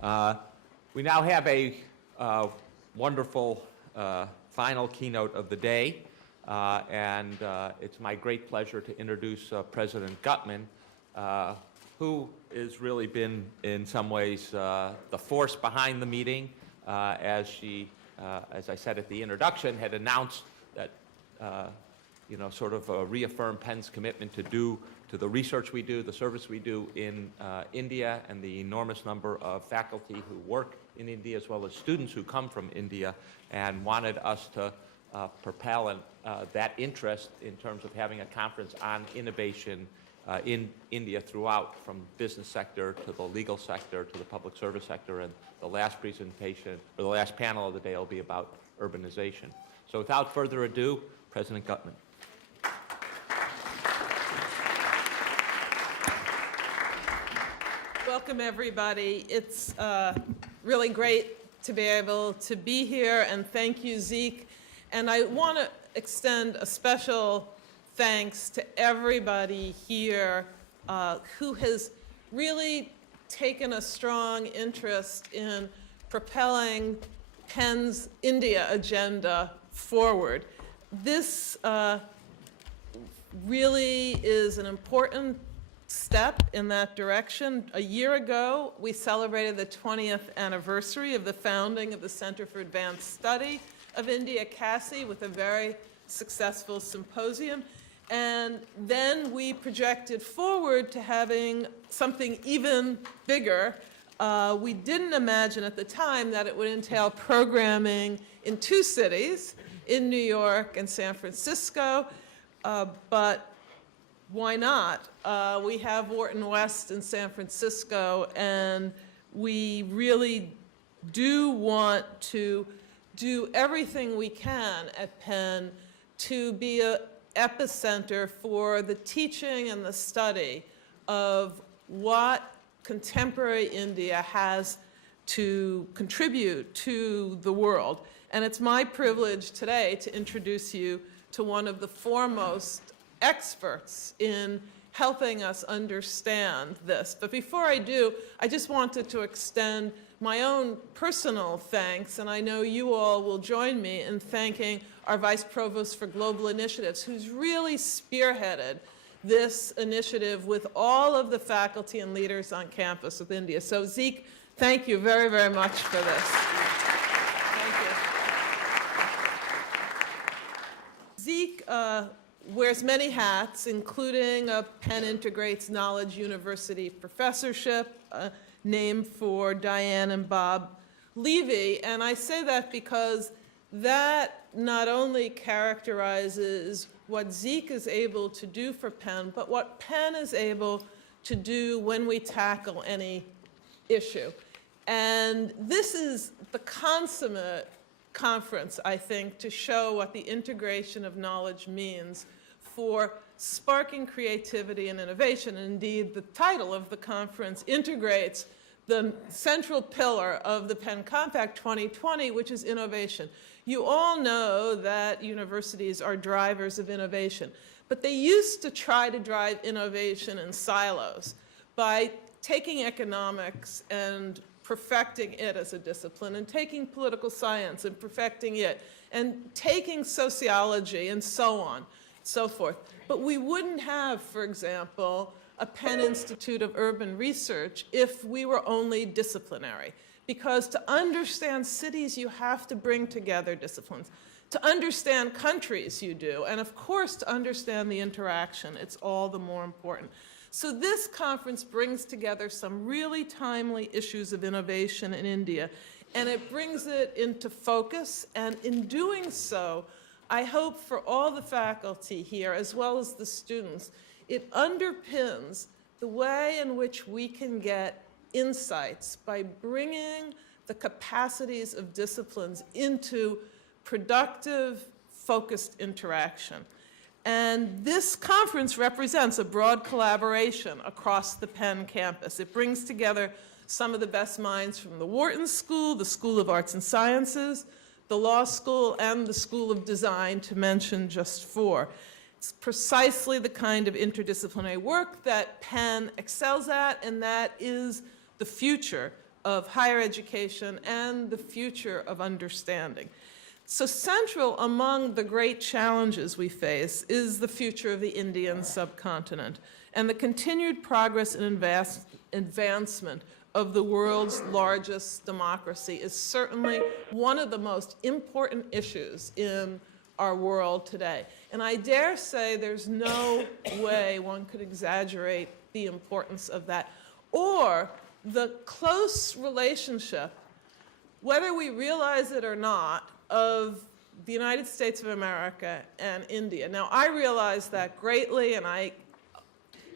We now have a wonderful final keynote of the day, and it's my great pleasure to introduce President Gutmann, who has really been, in some ways, the force behind the meeting, as she, as I said at the introduction, had announced that, sort of reaffirmed Penn's commitment to the research we do, the service we do in India, and the enormous number of faculty who work in India, as well as students who come from India, and wanted us to propel that interest in terms of having a conference on innovation in India throughout, from business sector to the legal sector to the public service sector. And the last presentation, or the last panel of the day, will be about urbanization. So without further ado, President Gutmann. Welcome, everybody. It's really great to be able to be here, and thank you, Zeke. And I want to extend a special thanks to everybody here who has really taken a strong interest in propelling Penn's India agenda forward. This really is an important step in that direction. A year ago, we celebrated the 20th anniversary of the founding of the Center for Advanced Study of India, CASI, with a very successful symposium. And then we projected forward to having something even bigger. We didn't imagine at the time that it would entail programming in 2 cities, in New York and San Francisco, but why not? We have Wharton West in San Francisco, and we really do want to do everything we can at Penn to be an epicenter for the teaching and the study of what contemporary India has to contribute to the world. And it's my privilege today to introduce you to one of the foremost experts in helping us understand this. But before I do, I just wanted to extend my own personal thanks, and I know you all will join me in thanking our Vice Provost for Global Initiatives, who's really spearheaded this initiative with all of the faculty and leaders on campus with India. So Zeke, thank you very, very much for this. Thank you. Zeke wears many hats, including a Penn Integrates Knowledge University professorship named for Diane and Bob Levy. And I say that because that not only characterizes what Zeke is able to do for Penn, but what Penn is able to do when we tackle any issue. And this is the consummate conference, I think, to show what the integration of knowledge means for sparking creativity and innovation. And indeed, the title of the conference integrates the central pillar of the Penn Compact 2020, which is innovation. You all know that universities are drivers of innovation, but they used to try to drive innovation in silos by taking economics and perfecting it as a discipline, and taking political science and perfecting it, and taking sociology and so on, so forth. But we wouldn't have, for example, a Penn Institute of Urban Research if we were only disciplinary. Because to understand cities, you have to bring together disciplines. To understand countries, you do. And of course, to understand the interaction, it's all the more important. So this conference brings together some really timely issues of innovation in India, and it brings it into focus. And in doing so, I hope for all the faculty here, as well as the students, it underpins the way in which we can get insights by bringing the capacities of disciplines into productive, focused interaction. And this conference represents a broad collaboration across the Penn campus. It brings together some of the best minds from the Wharton School, the School of Arts and Sciences, the Law School, and the School of Design, to mention just 4. It's precisely the kind of interdisciplinary work that Penn excels at, and that is the future of higher education and the future of understanding. So central among the great challenges we face is the future of the Indian subcontinent and the continued progress and advancement of the world's largest democracy is certainly one of the most important issues in our world today. And I dare say there's no way one could exaggerate the importance of that, or the close relationship, whether we realize it or not, of the United States of America and India. Now, I realize that greatly, and I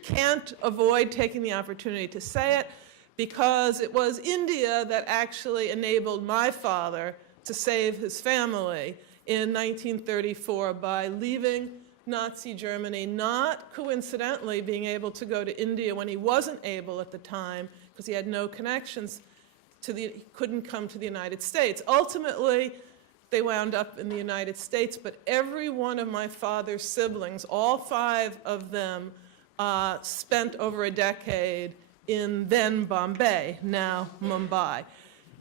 can't avoid taking the opportunity to say it, because it was India that actually enabled my father to save his family in 1934 by leaving Nazi Germany, not coincidentally being able to go to India when he wasn't able at the time, because he had no connections couldn't come to the United States. Ultimately, they wound up in the United States, but every one of my father's siblings, all 5 of them, spent over a decade in then Bombay, now Mumbai.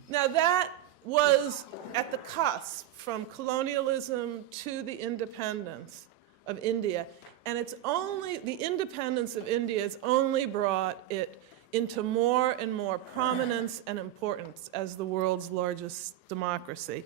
Now that was at the cusp from colonialism to the independence of India, and it's only, the independence of India has only brought it into more and more prominence and importance as the world's largest democracy.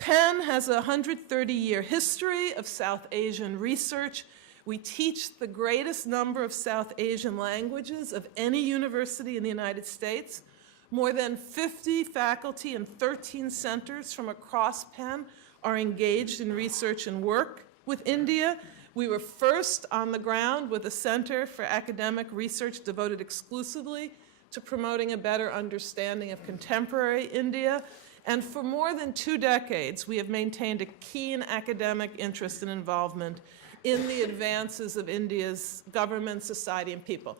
Penn has a 130-year history of South Asian research. We teach the greatest number of South Asian languages of any university in the United States. More than 50 faculty and 13 centers from across Penn are engaged in research and work with India. We were first on the ground with a center for academic research devoted exclusively to promoting a better understanding of contemporary India. And for more than 2 decades, we have maintained a keen academic interest and involvement in the advances of India's government, society, and people.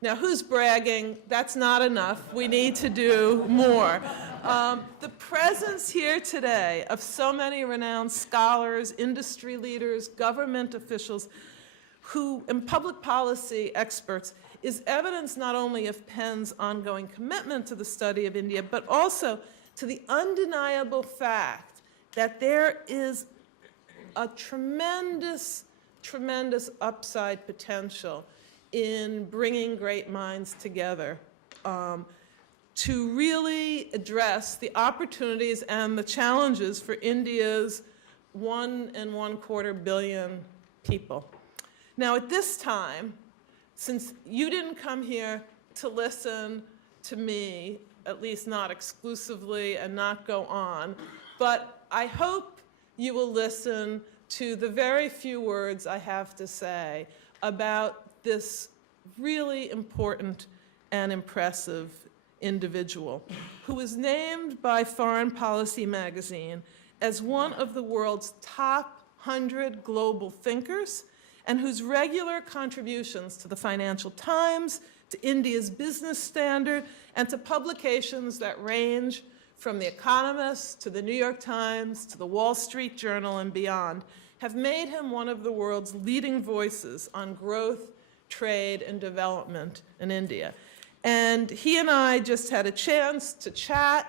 Now, who's bragging? That's not enough. We need to do more. The presence here today of so many renowned scholars, industry leaders, government officials, and public policy experts is evidence not only of Penn's ongoing commitment to the study of India, but also to the undeniable fact that there is a tremendous upside potential in bringing great minds together to really address the opportunities and the challenges for India's 1.25 billion people. Now, at this time, since you didn't come here to listen to me, at least not exclusively and not go on, but I hope you will listen to the very few words I have to say about this really important and impressive individual who was named by Foreign Policy magazine as one of the world's top 100 global thinkers, and whose regular contributions to the Financial Times, to India's Business Standard, and to publications that range from The Economist to the New York Times to the Wall Street Journal and beyond, have made him one of the world's leading voices on growth, trade, and development in India. And he and I just had a chance to chat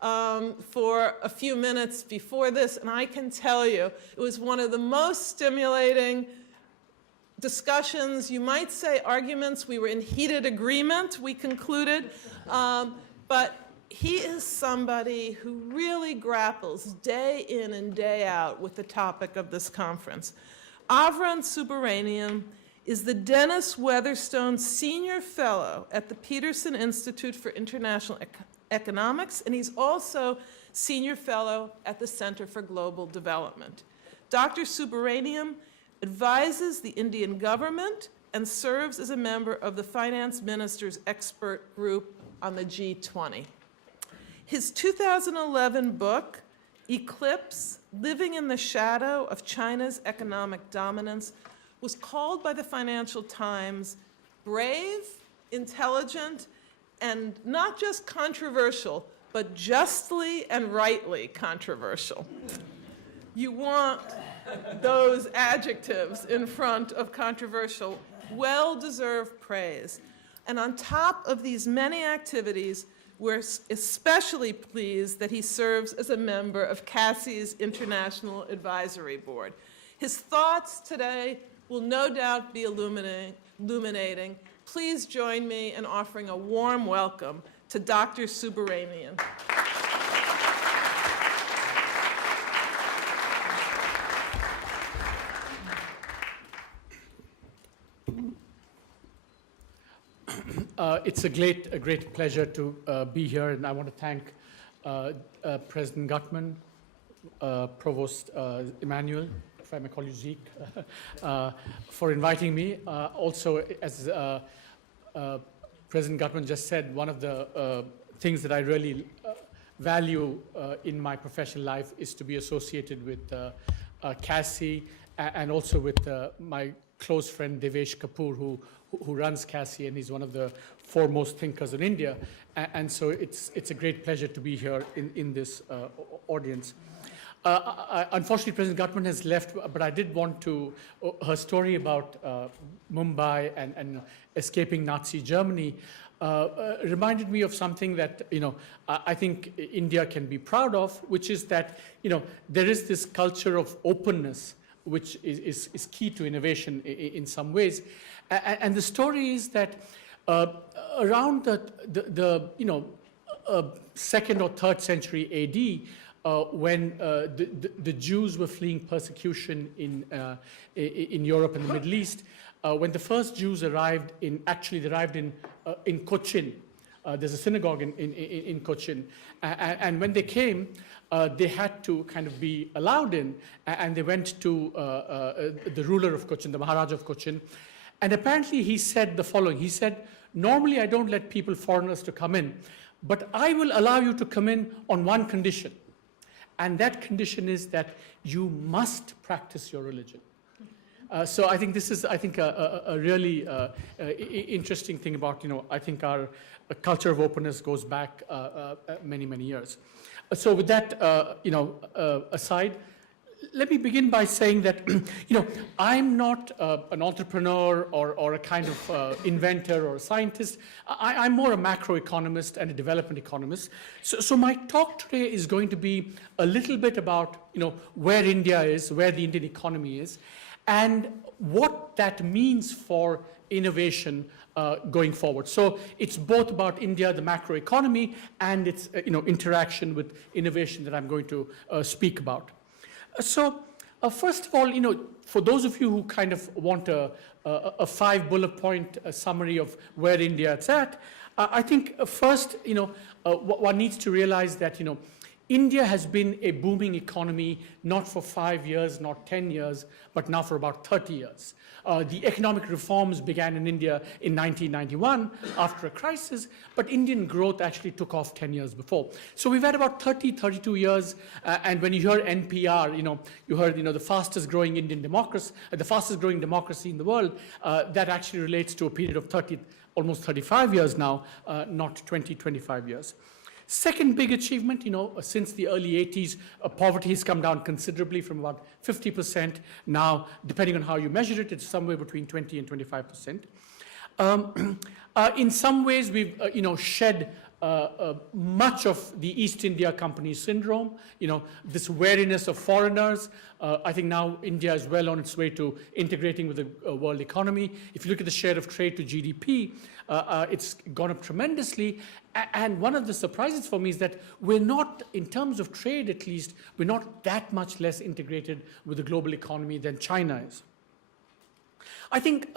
for a few minutes before this, and I can tell you it was one of the most stimulating discussions, you might say arguments. We were in heated agreement, we concluded, but he is somebody who really grapples day in and day out with the topic of this conference. Arvind Subramanian is the Dennis Weatherstone Senior Fellow at the Peterson Institute for International Economics, and he's also Senior Fellow at the Center for Global Development. Dr. Subramanian advises the Indian government and serves as a member of the Finance Minister's Expert Group on the G20. His 2011 book, Eclipse: Living in the Shadow of China's Economic Dominance, was called by the Financial Times brave, intelligent, and not just controversial, but justly and rightly controversial. You want those adjectives in front of controversial, well-deserved praise. And on top of these many activities, We're especially pleased that he serves as a member of CASSI's International Advisory Board. His thoughts today will no doubt be illuminating. Please join me in offering a warm welcome to Dr. Subramanian. It's a great pleasure to be here, and I want to thank President Gutmann, Provost Emmanuel, if I may call you Zeke, for inviting me. Also, as President Gutmann just said, one of the things that I really value in my professional life is to be associated with CASSI and also with my close friend Devesh Kapoor, who runs CASSI, and he's one of the foremost thinkers in India. And so it's a great pleasure to be here in this audience. Unfortunately, President Gutmann has left, but I did want to, her story about Mumbai and escaping Nazi Germany reminded me of something that, I think India can be proud of, which is that, there is this culture of openness, which is key to innovation in some ways. And the story is that around the 2nd or 3rd century AD, when the Jews were fleeing persecution in Europe and the Middle East, when the first Jews arrived they arrived in Cochin. There's a synagogue in Cochin. And when they came, they had to kind of be allowed in, and they went to the ruler of Cochin, the Maharaja of Cochin. And apparently he said the following. He said, normally I don't let foreigners to come in, but I will allow you to come in on one condition. And that condition is that you must practice your religion. So I think this is, a really interesting thing about, I think our culture of openness goes back many, many years. So with that, aside, let me begin by saying that, I'm not an entrepreneur or a kind of inventor or a scientist. I'm more a macroeconomist and a development economist. So my talk today is going to be a little bit about, where India is, where the Indian economy is, and what that means for innovation going forward. So it's both about India, the macroeconomy, and its interaction with innovation that I'm going to speak about. So first of all, for those of you who kind of want a 5 bullet point summary of where India is at, I think first, one needs to realize that, India has been a booming economy, not for 5 years, not 10 years, but now for about 30 years. The economic reforms began in India in 1991 after a crisis, but Indian growth actually took off 10 years before. So we've had about 32 years, and when you hear NPR, you heard, the fastest growing Indian democracy, the fastest growing democracy in the world, that actually relates to a period of almost 35 years now, not 25 years. Second big achievement, since the early 80s, poverty has come down considerably from about 50%. Now, depending on how you measure it, it's somewhere between 20 and 25%. In some ways, we've, shed much of the East India Company syndrome, this wariness of foreigners. I think now India is well on its way to integrating with the world economy. If you look at the share of trade to GDP, it's gone up tremendously. And one of the surprises for me is that we're not, in terms of trade at least, we're not that much less integrated with the global economy than China is. I think,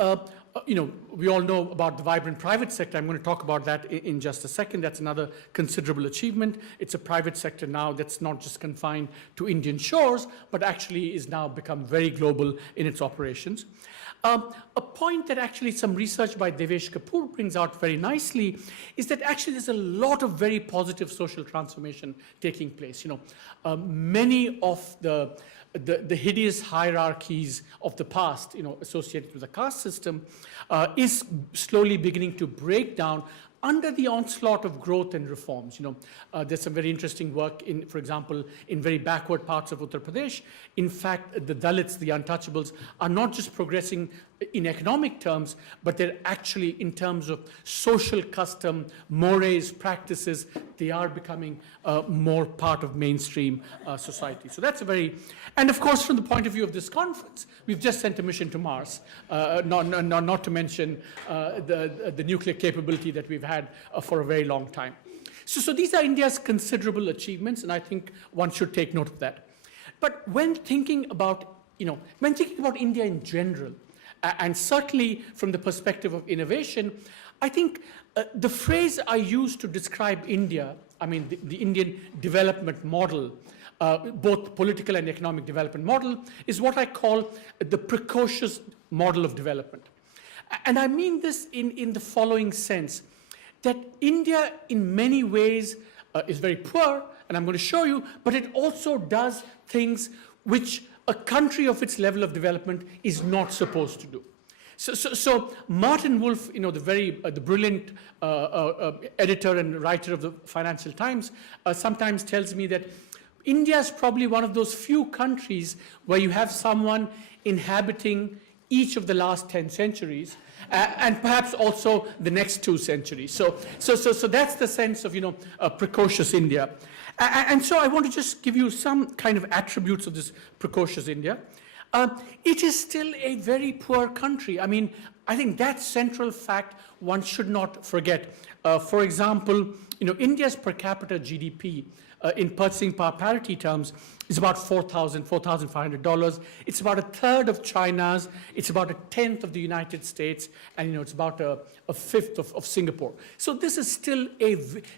we all know about the vibrant private sector. I'm going to talk about that in just a second. That's another considerable achievement. It's a private sector now that's not just confined to Indian shores, but actually is now become very global in its operations. A point that actually some research by Devesh Kapoor brings out very nicely is that actually there's a lot of very positive social transformation taking place. Many of the hideous hierarchies of the past, associated with the caste system, is slowly beginning to break down under the onslaught of growth and reforms. There's some very interesting work for example, in very backward parts of Uttar Pradesh. In fact, the Dalits, the untouchables, are not just progressing in economic terms, but they're actually in terms of social custom, mores, practices, they are becoming more part of mainstream society. So that's a very, and of course from the point of view of this conference, we've just sent a mission to Mars, not to mention the nuclear capability that we've had for a very long time. So these are India's considerable achievements, and I think one should take note of that. But when thinking about, India in general, and certainly from the perspective of innovation, I think the phrase I use to describe India, the Indian development model, both political and economic development model, is what I call the precocious model of development. And I mean this in the following sense, that India in many ways is very poor, and I'm going to show you, but it also does things which a country of its level of development is not supposed to do. So Martin Wolf, the brilliant editor and writer of the Financial Times, sometimes tells me that India is probably one of those few countries where you have someone inhabiting each of the last 10 centuries, and perhaps also the next 2 centuries. So that's the sense of, precocious India. And so I want to just give you some kind of attributes of this precocious India. It is still a very poor country. I think that central fact one should not forget. For example, India's per capita GDP in purchasing power parity terms is about $4,500. It's about a third of China's. It's about a tenth of the United States, and it's about a fifth of Singapore. So this is still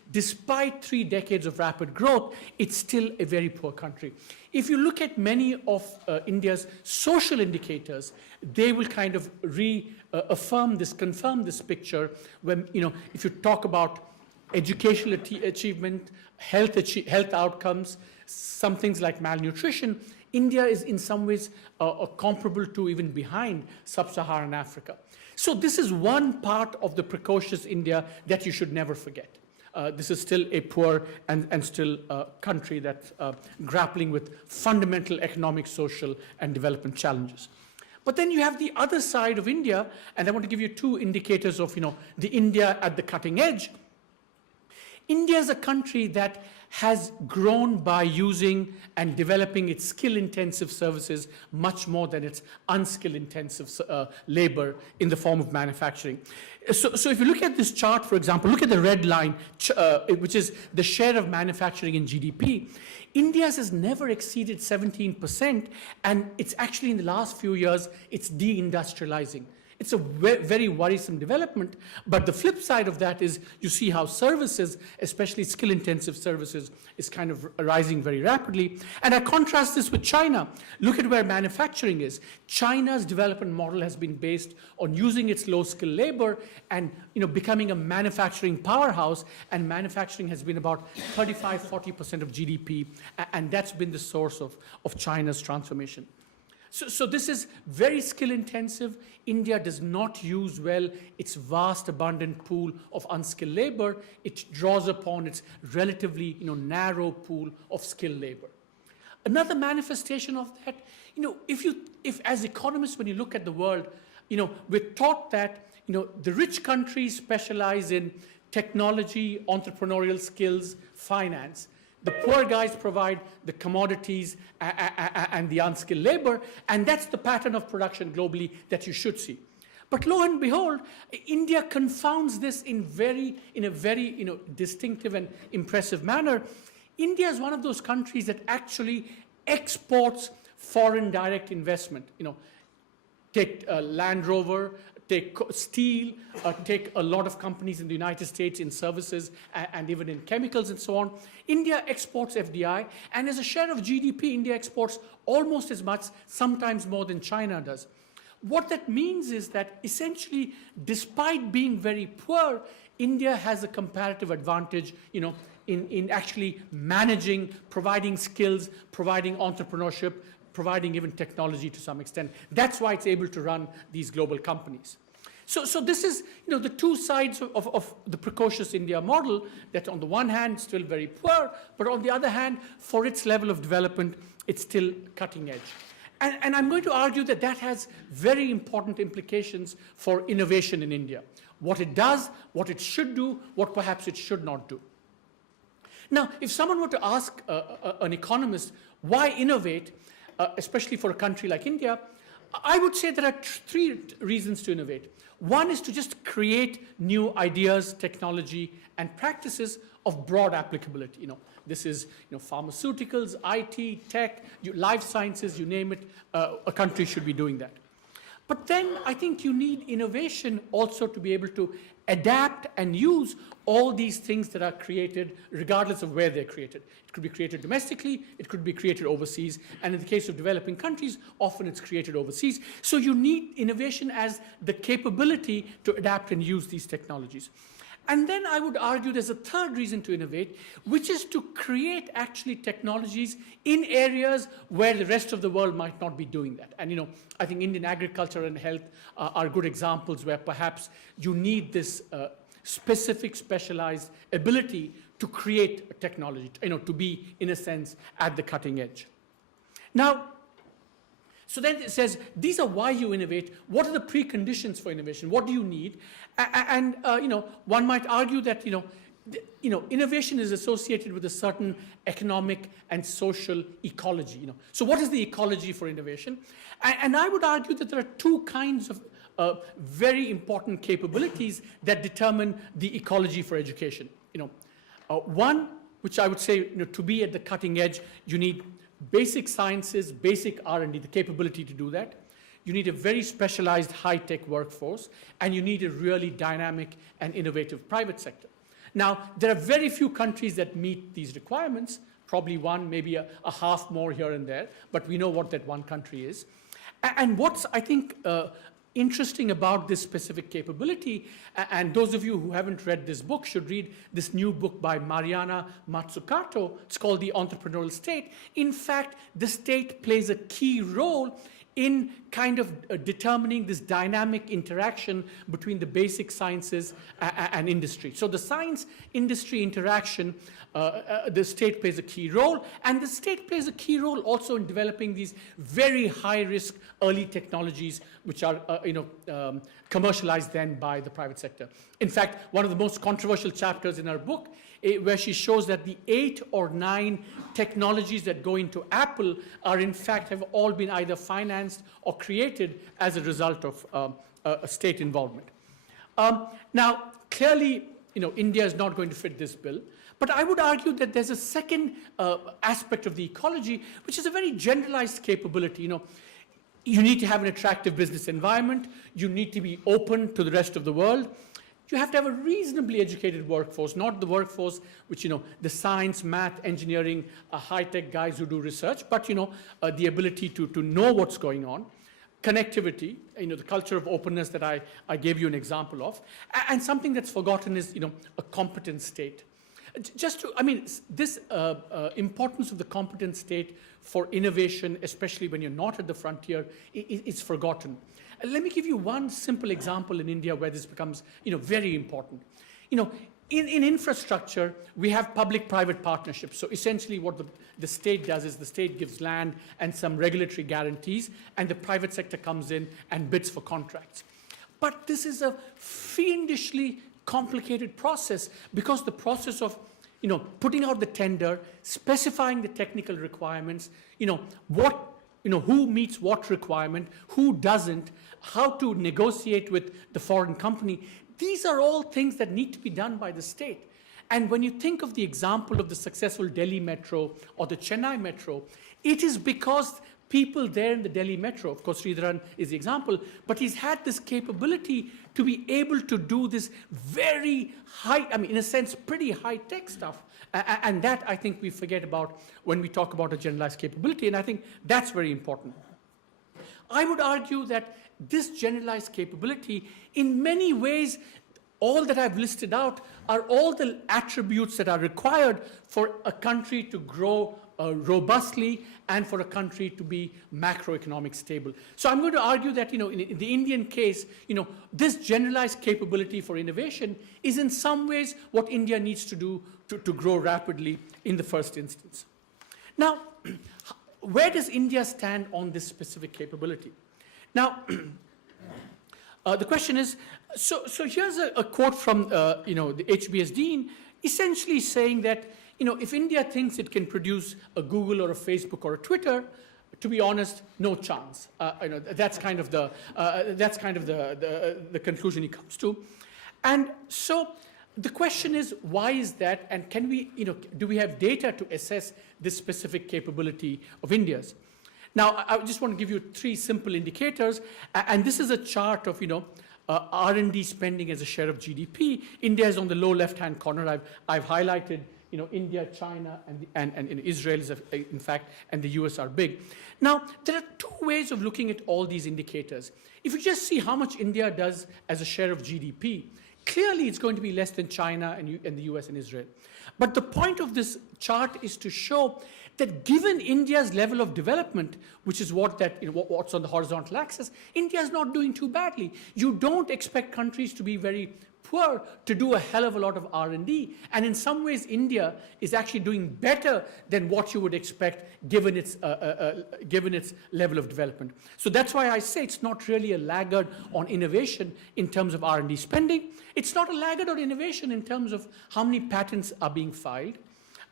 despite 3 decades of rapid growth, it's still a very poor country. If you look at many of India's social indicators, they will kind of confirm this picture. When if you talk about educational achievement, health outcomes, some things like malnutrition, India is in some ways comparable to, even behind, sub-Saharan Africa. So this is one part of the precocious India that you should never forget. This is still a poor and still a country that's grappling with fundamental economic, social, and development challenges. But then you have the other side of India, and I want to give you 2 indicators of the India at the cutting edge. India is a country that has grown by using and developing its skill-intensive services much more than its unskill-intensive labor in the form of manufacturing. So if you look at this chart, for example, look at the red line, which is the share of manufacturing in GDP. India's has never exceeded 17%, and it's actually in the last few years, it's deindustrializing. It's a very worrisome development, but the flip side of that is you see how services, especially skill-intensive services, is kind of rising very rapidly. And I contrast this with China. Look at where manufacturing is. China's development model has been based on using its low-skill labor and becoming a manufacturing powerhouse, and manufacturing has been about 35–40% of GDP, and that's been the source of China's transformation. So this is very skill-intensive. India does not use well its vast, abundant pool of unskilled labor. It draws upon its relatively narrow pool of skilled labor. Another manifestation of that, if as economists, when you look at the world, we're taught that the rich countries specialize in technology, entrepreneurial skills, finance. The poor guys provide the commodities and the unskilled labor, and that's the pattern of production globally that you should see. But lo and behold, India confounds this in a very distinctive and impressive manner. India is one of those countries that actually exports foreign direct investment. Take Land Rover, take steel, take a lot of companies in the United States in services and even in chemicals and so on. India exports FDI, and as a share of GDP, India exports almost as much, sometimes more than China does. What that means is that essentially, despite being very poor, India has a comparative advantage, in actually managing, providing skills, providing entrepreneurship, providing even technology to some extent. That's why it's able to run these global companies. So this is the 2 sides of the precocious India model, that on the one hand still very poor, but on the other hand, for its level of development, it's still cutting edge. And I'm going to argue that that has very important implications for innovation in India. What it does, what it should do, what perhaps it should not do. Now, if someone were to ask an economist, why innovate, especially for a country like India, I would say there are three reasons to innovate. One is to just create new ideas, technology, and practices of broad applicability. This is pharmaceuticals, IT, tech, life sciences, you name it, a country should be doing that. But then I think you need innovation also to be able to adapt and use all these things that are created regardless of where they're created. It could be created domestically, it could be created overseas, and in the case of developing countries, often it's created overseas. So you need innovation as the capability to adapt and use these technologies. And then I would argue there's a third reason to innovate, which is to create actually technologies in areas where the rest of the world might not be doing that. And I think Indian agriculture and health are good examples where perhaps you need this specific, specialized ability to create technology, to be, in a sense, at the cutting edge. Now, so then it says, these are why you innovate. What are the preconditions for innovation? What do you need? And one might argue that innovation is associated with a certain economic and social ecology. So what is the ecology for innovation? And I would argue that there are two kinds of very important capabilities that determine the ecology for education. One, which I would say, to be at the cutting edge, you need basic sciences, basic R&D, the capability to do that. You need a very specialized high-tech workforce, and you need a really dynamic and innovative private sector. Now, there are very few countries that meet these requirements, probably one, maybe a half more here and there, but we know what that one country is. And what's, I think, interesting about this specific capability, and those of you who haven't read this book should read this new book by Mariana Mazzucato. It's called The Entrepreneurial State. In fact, the state plays a key role in kind of determining this dynamic interaction between the basic sciences and industry. So the science-industry interaction, the state plays a key role, and the state plays a key role also in developing these very high-risk early technologies which are commercialized then by the private sector. In fact, one of the most controversial chapters in our book where she shows that the 8 or 9 technologies that go into Apple are in fact have all been either financed or created as a result of a state involvement. Now, clearly, India is not going to fit this bill, but I would argue that there's a second aspect of the ecology, which is a very generalized capability. You need to have an attractive business environment. You need to be open to the rest of the world. You have to have a reasonably educated workforce, not the workforce which, the science, math, engineering, high-tech guys who do research, but, the ability to know what's going on. Connectivity, the culture of openness that I gave you an example of. And something that's forgotten is, a competent state. This importance of the competent state for innovation, especially when you're not at the frontier, is forgotten. Let me give you one simple example in India where this becomes, very important. In infrastructure, we have public-private partnerships. So essentially what the state does is the state gives land and some regulatory guarantees, and the private sector comes in and bids for contracts. But this is a fiendishly complicated process because the process of putting out the tender, specifying the technical requirements, who meets what requirement, who doesn't, how to negotiate with the foreign company. These are all things that need to be done by the state. And when you think of the example of the successful Delhi Metro or the Chennai Metro, it is because people there in the Delhi Metro, of course Sridharan is the example, but he's had this capability to be able to do this very high, in a sense, pretty high-tech stuff. And that, I think, we forget about when we talk about a generalized capability, and I think that's very important. I would argue that this generalized capability, in many ways, all that I've listed out are all the attributes that are required for a country to grow robustly and for a country to be macroeconomic stable. So I'm going to argue that, in the Indian case, this generalized capability for innovation is in some ways what India needs to do to grow rapidly in the first instance. Now, where does India stand on this specific capability? Now, the question is, so here's a quote from the HBS dean, essentially saying that if India thinks it can produce a Google or a Facebook or a Twitter, to be honest, no chance. That's kind of the conclusion he comes to, and so the question is, why is that, and can we, do we have data to assess this specific capability of India's? Now, I just want to give you 3 simple indicators, and this is a chart of, R&D spending as a share of GDP. India is on the low left-hand corner. I've highlighted, India, China, and Israel is, in fact, and the US are big. Now, there are 2 ways of looking at all these indicators. If you just see how much India does as a share of GDP, clearly it's going to be less than China and the US and Israel. But the point of this chart is to show that given India's level of development, which is what's on the horizontal axis, India is not doing too badly. You don't expect countries to be very poor to do a hell of a lot of R&D. And in some ways, India is actually doing better than what you would expect given its level of development. So that's why I say it's not really a laggard on innovation in terms of R&D spending. It's not a laggard on innovation in terms of how many patents are being filed.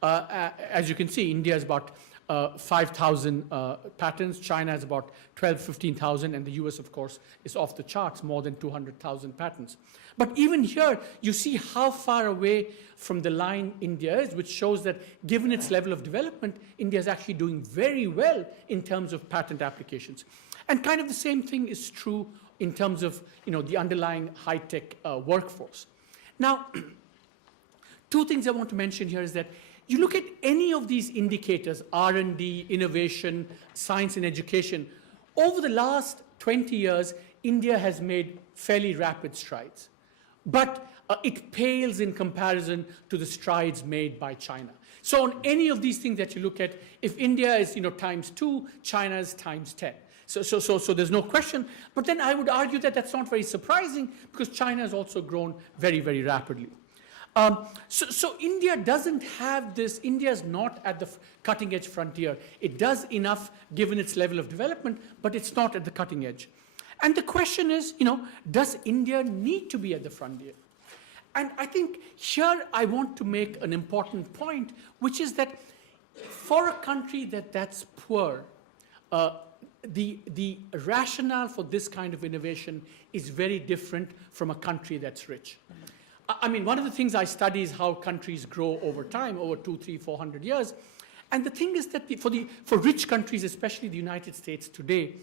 As you can see, India is about 5,000 patents. China is about 12, 15,000. And the US, of course, is off the charts, more than 200,000 patents. But even here, you see how far away from the line India is, which shows that given its level of development, India is actually doing very well in terms of patent applications. And kind of the same thing is true in terms of the underlying high-tech workforce. Now, 2 things I want to mention here is that you look at any of these indicators, R&D, innovation, science and education, over the last 20 years, India has made fairly rapid strides. But it pales in comparison to the strides made by China. So on any of these things that you look at, if India is times 2, China is times 10. So there's no question. But then I would argue that that's not very surprising because China has also grown very, very rapidly. So India doesn't have this. India is not at the cutting edge frontier. It does enough given its level of development, but it's not at the cutting edge. And the question is, does India need to be at the frontier? And I think here I want to make an important point, which is that for a country that's poor, the rationale for this kind of innovation is very different from a country that's rich. I mean, one of the things I study is how countries grow over time, over 200, 300, 400 years. And the thing is that for rich countries, especially the United States today,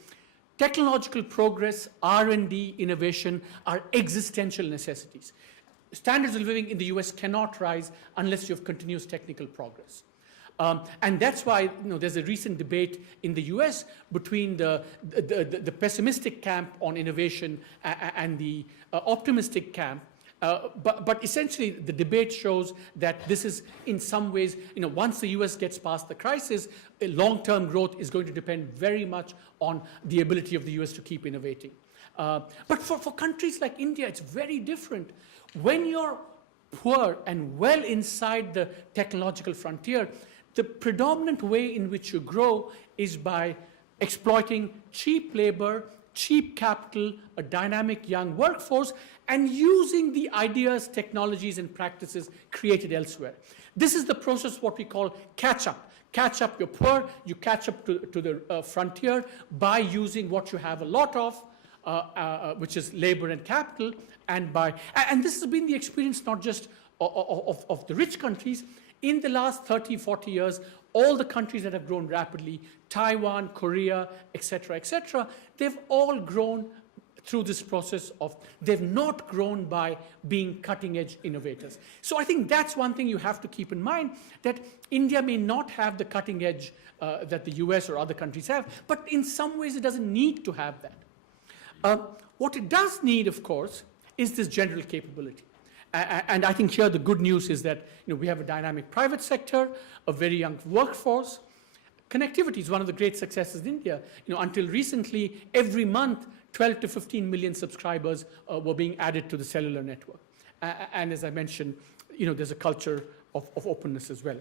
technological progress, R&D, innovation are existential necessities. Standards of living in the US cannot rise unless you have continuous technical progress. And that's why there's a recent debate in the US between the pessimistic camp on innovation and the optimistic camp. But essentially, the debate shows that this is, in some ways, once the US gets past the crisis, long-term growth is going to depend very much on the ability of the US to keep innovating. But for countries like India, it's very different. When you're poor and well inside the technological frontier, the predominant way in which you grow is by exploiting cheap labor, cheap capital, a dynamic young workforce, and using the ideas, technologies, and practices created elsewhere. This is the process, what we call catch-up. Catch up, you're poor, you catch up to the frontier by using what you have a lot of, which is labor and capital, and this has been the experience not just of the rich countries. In the last 30, 40 years, all the countries that have grown rapidly, Taiwan, Korea, et cetera, they've all grown through this process of, they've not grown by being cutting-edge innovators. So I think that's one thing you have to keep in mind, that India may not have the cutting edge that the US or other countries have, but in some ways it doesn't need to have that. What it does need, of course, is this general capability. And I think here the good news is that we have a dynamic private sector, a very young workforce. Connectivity is one of the great successes in India. Until recently, every month, 12 to 15 million subscribers were being added to the cellular network. And as I mentioned, there's a culture of openness as well.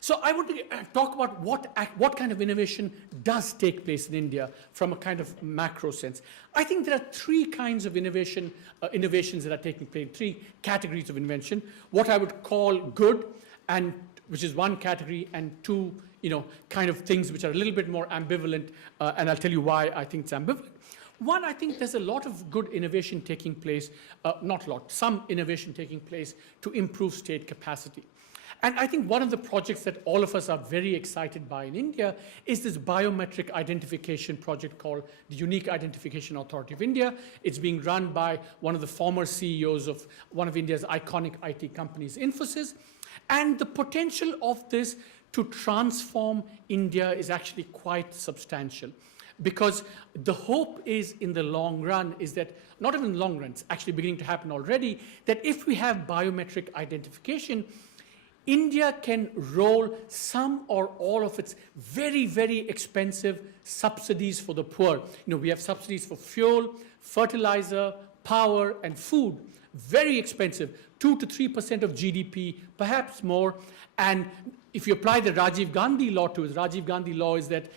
So I want to talk about what kind of innovation does take place in India from a kind of macro sense. I think there are three kinds of innovations that are taking place, three categories of invention. What I would call good, and which is one category, and two, kind of things which are a little bit more ambivalent, and I'll tell you why I think it's ambivalent. One, I think there's a lot of good innovation taking place, not a lot, some innovation taking place to improve state capacity. And I think one of the projects that all of us are very excited by in India is this biometric identification project called the Unique Identification Authority of India. It's being run by one of the former CEOs of one of India's iconic IT companies, Infosys. And the potential of this to transform India is actually quite substantial. Because the hope is, in the long run, is that, not even in the long run, it's actually beginning to happen already, that if we have biometric identification, India can roll some or all of its very, very expensive subsidies for the poor. We have subsidies for fuel, fertilizer, power, and food. Very expensive, 2 to 3% of GDP, perhaps more. And if you apply the Rajiv Gandhi law to it, Rajiv Gandhi law is that,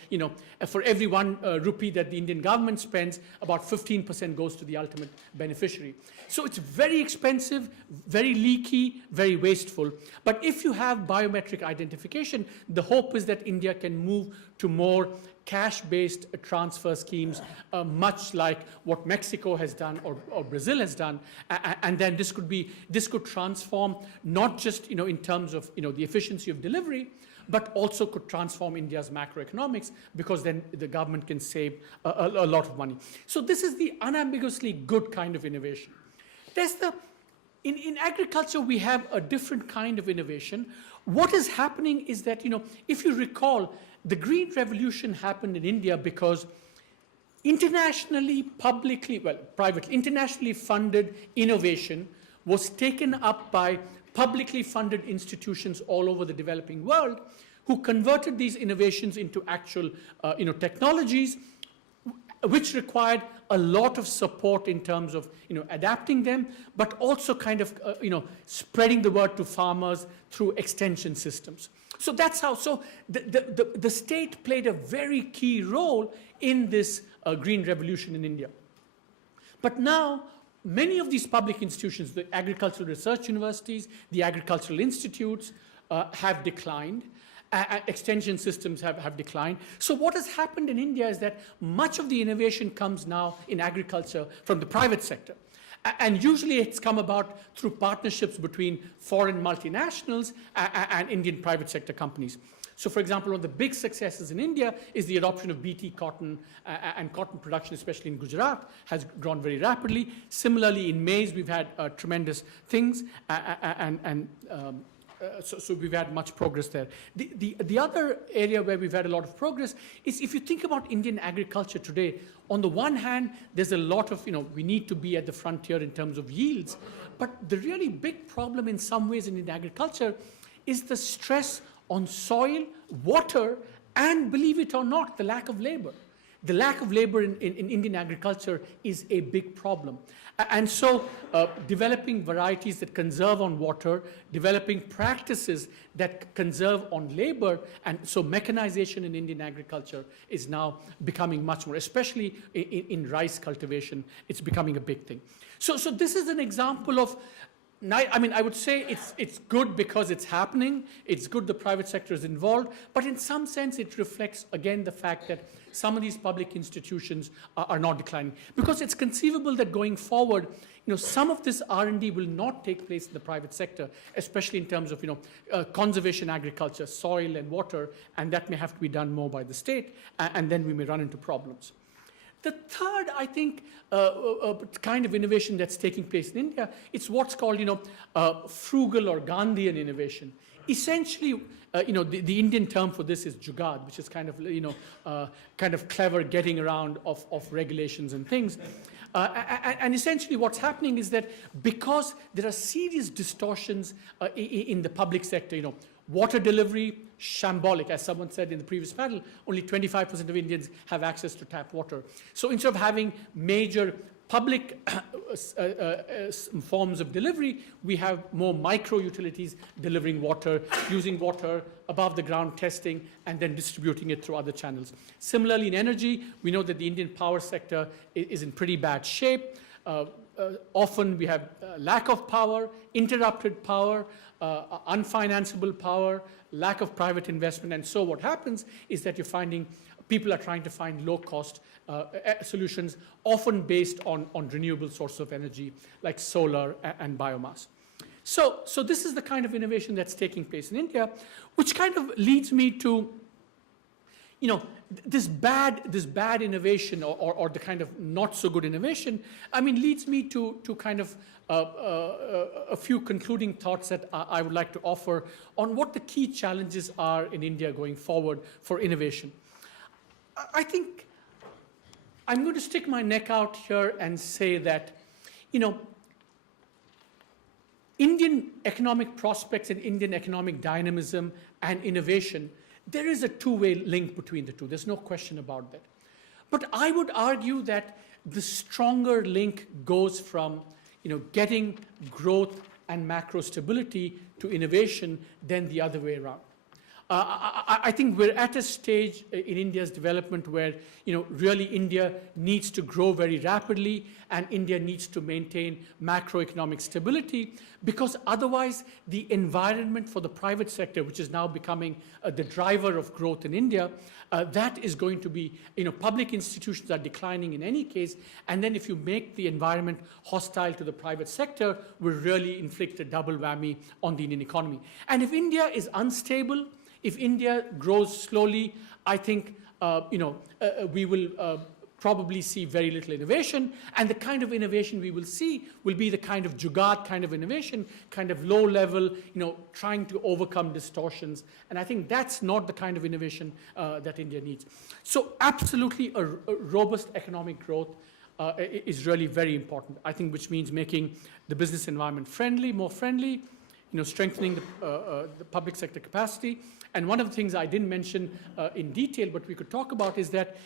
for every 1 rupee that the Indian government spends, about 15% goes to the ultimate beneficiary. So it's very expensive, very leaky, very wasteful. But if you have biometric identification, the hope is that India can move to more cash-based transfer schemes, much like what Mexico has done or Brazil has done, and then this could transform not just in terms of the efficiency of delivery, but also could transform India's macroeconomics, because then the government can save a lot of money. So this is the unambiguously good kind of innovation. There's in agriculture we have a different kind of innovation. What is happening is that if you recall, the Green Revolution happened in India because internationally, internationally funded innovation was taken up by publicly funded institutions all over the developing world, who converted these innovations into actual technologies, which required a lot of support in terms of adapting them, but also kind of spreading the word to farmers through extension systems. So that's how. So the state played a very key role in this green revolution in India. But now, many of these public institutions, the agricultural research universities, the agricultural institutes, have declined. Extension systems have declined. So what has happened in India is that much of the innovation comes now in agriculture from the private sector. And usually it's come about through partnerships between foreign multinationals and Indian private sector companies. So for example, one of the big successes in India is the adoption of BT cotton, and cotton production, especially in Gujarat, has grown very rapidly. Similarly, in maize, we've had tremendous things, so we've had much progress there. The other area where we've had a lot of progress is, if you think about Indian agriculture today, on the one hand, there's a lot of, we need to be at the frontier in terms of yields. But the really big problem in some ways in Indian agriculture is the stress on soil, water, and, believe it or not, the lack of labor. The lack of labor in Indian agriculture is a big problem. And so developing varieties that conserve on water, developing practices that conserve on labor, and so mechanization in Indian agriculture is now becoming much more, especially in rice cultivation, it's becoming a big thing. So this is an example of, I would say it's good because it's happening. It's good the private sector is involved. But in some sense, it reflects, again, the fact that some of these public institutions are not declining. Because it's conceivable that going forward, some of this R&D will not take place in the private sector, especially in terms of, conservation agriculture, soil and water, and that may have to be done more by the state, and then we may run into problems. The third, I think, kind of innovation that's taking place in India, it's what's called, frugal or Gandhian innovation. Essentially, the Indian term for this is jugaad, which is kind of clever getting around of regulations and things. And essentially what's happening is that because there are serious distortions in the public sector, water delivery, shambolic, as someone said in the previous panel, only 25% of Indians have access to tap water. So instead of having major public forms of delivery, we have more micro utilities delivering water, using water above the ground, testing, and then distributing it through other channels. Similarly, in energy, we know that the Indian power sector is in pretty bad shape. Often we have lack of power, interrupted power, unfinanceable power, lack of private investment. And so what happens is that you're finding people are trying to find low-cost solutions, often based on renewable sources of energy like solar and biomass. So this is the kind of innovation that's taking place in India, which kind of leads me to, this bad innovation or the kind of not so good innovation, leads me to kind of a few concluding thoughts that I would like to offer on what the key challenges are in India going forward for innovation. I think I'm going to stick my neck out here and say that, Indian economic prospects and Indian economic dynamism and innovation, there is a two-way link between the two. There's no question about that. But I would argue that the stronger link goes from, getting growth and macro stability to innovation than the other way around. I think we're at a stage in India's development where, really India needs to grow very rapidly and India needs to maintain macroeconomic stability, because otherwise the environment for the private sector, which is now becoming the driver of growth in India, that is going to be, public institutions are declining in any case, and then if you make the environment hostile to the private sector, will really inflict a double whammy on the Indian economy. And if India is unstable, if India grows slowly, I think we will probably see very little innovation, and the kind of innovation we will see will be the kind of jugaad kind of innovation, kind of low level, trying to overcome distortions. And I think that's not the kind of innovation that India needs. So absolutely a robust economic growth is really very important, I think, which means making the business environment more friendly, strengthening the public sector capacity. And one of the things I didn't mention in detail, but we could talk about, is that,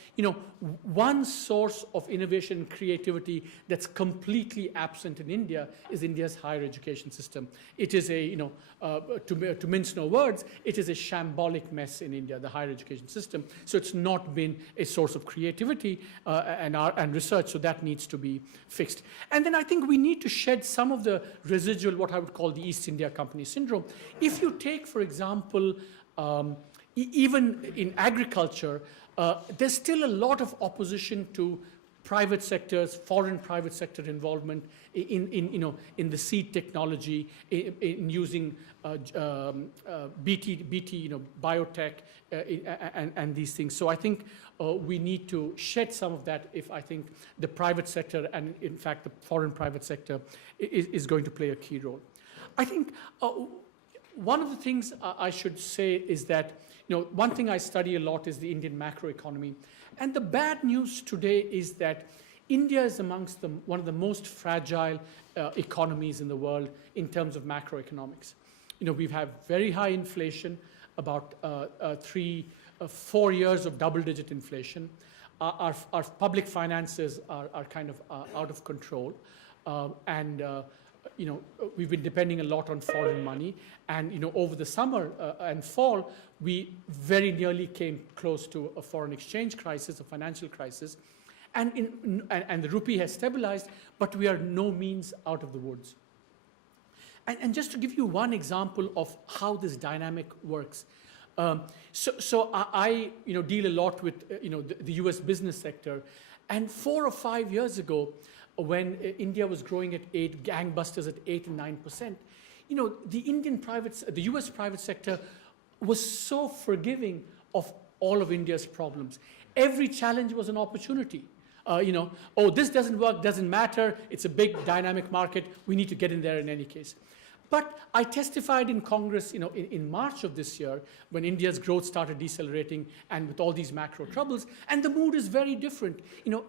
one source of innovation and creativity that's completely absent in India is India's higher education system. It is to mince no words, it is a shambolic mess in India, the higher education system. So it's not been a source of creativity and research, so that needs to be fixed. And then I think we need to shed some of the residual, what I would call the East India Company syndrome. If you take, for example, even in agriculture, there's still a lot of opposition to private sectors, foreign private sector involvement in the seed technology, in using BT, biotech, and these things. So I think we need to shed some of that if I think the private sector and, in fact, the foreign private sector is going to play a key role. I think one of the things I should say is that, one thing I study a lot is the Indian macroeconomy. And the bad news today is that India is amongst one of the most fragile economies in the world in terms of macroeconomics. We've had very high inflation, about 4 years of double-digit inflation. Our public finances are kind of out of control. We've been depending a lot on foreign money. And, over the summer and fall, we very nearly came close to a foreign exchange crisis, a financial crisis. And the rupee has stabilized, but we are no means out of the woods. And just to give you one example of how this dynamic works. So I deal a lot with, the US business sector. And 4 or 5 years ago, when India was growing at gangbusters at 8 and 9%, the US private sector was so forgiving of all of India's problems. Every challenge was an opportunity. This doesn't work, doesn't matter, it's a big dynamic market, we need to get in there in any case. But I testified in Congress, in March of this year, when India's growth started decelerating and with all these macro troubles, and the mood is very different.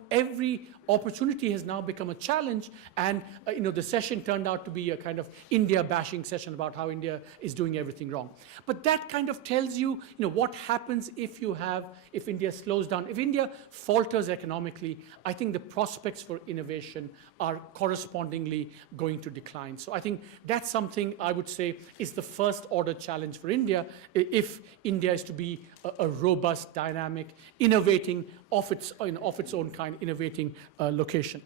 Every opportunity has now become a challenge, and the session turned out to be a kind of India-bashing session about how India is doing everything wrong. But that kind of tells you, what happens if India slows down. If India falters economically, I think the prospects for innovation are correspondingly going to decline. So I think that's something I would say is the first order challenge for India if India is to be a robust, dynamic, innovating of its own kind, innovating location.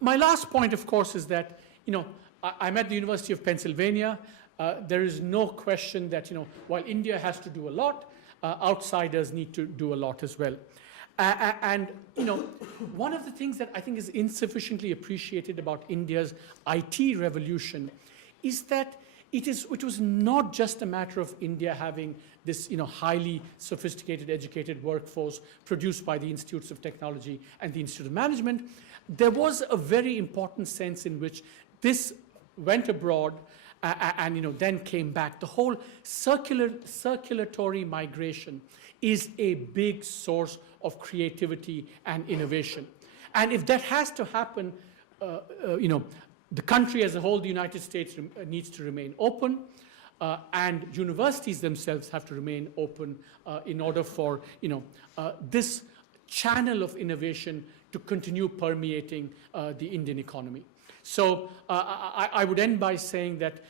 My last point, of course, is that, I'm at the University of Pennsylvania. There is no question that, while India has to do a lot, outsiders need to do a lot as well. And one of the things that I think is insufficiently appreciated about India's IT revolution is that it was not just a matter of India having this highly sophisticated, educated workforce produced by the Institutes of Technology and the Institute of Management. There was a very important sense in which this went abroad and then came back. The whole circulatory migration is a big source of creativity and innovation. And if that has to happen, the country as a whole, the United States, needs to remain open, and universities themselves have to remain open in order for this channel of innovation to continue permeating the Indian economy. So I would end by saying that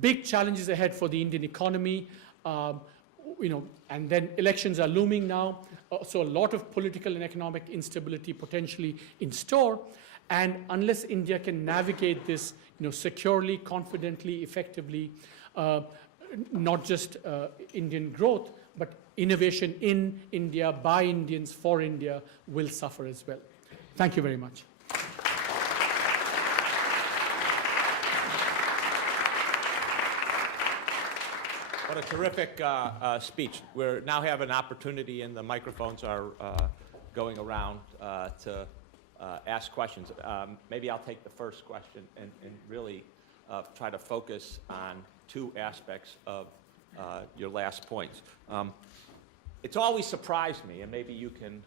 big challenges ahead for the Indian economy. And then elections are looming now, so a lot of political and economic instability potentially in store. And unless India can navigate this securely, confidently, effectively, not just Indian growth, but innovation in India, by Indians, for India, will suffer as well. Thank you very much. What a terrific speech. We now have an opportunity, and the microphones are going around to ask questions. Maybe I'll take the first question and really try to focus on two aspects of your last points. It's always surprised me, and maybe you can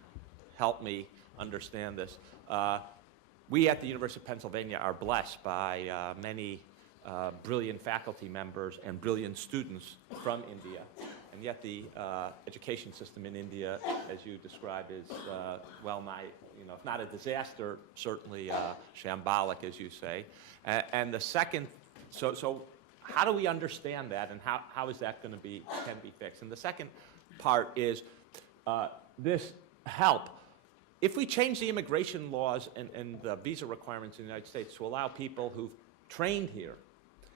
help me understand this. We at the University of Pennsylvania are blessed by many brilliant faculty members and brilliant students from India. And yet the education system in India, as you describe, is well nigh, if not a disaster, certainly shambolic, as you say. And the second, so how do we understand that, and how is that can be fixed? And the second part is this help. If we change the immigration laws and the visa requirements in the United States to allow people who've trained here,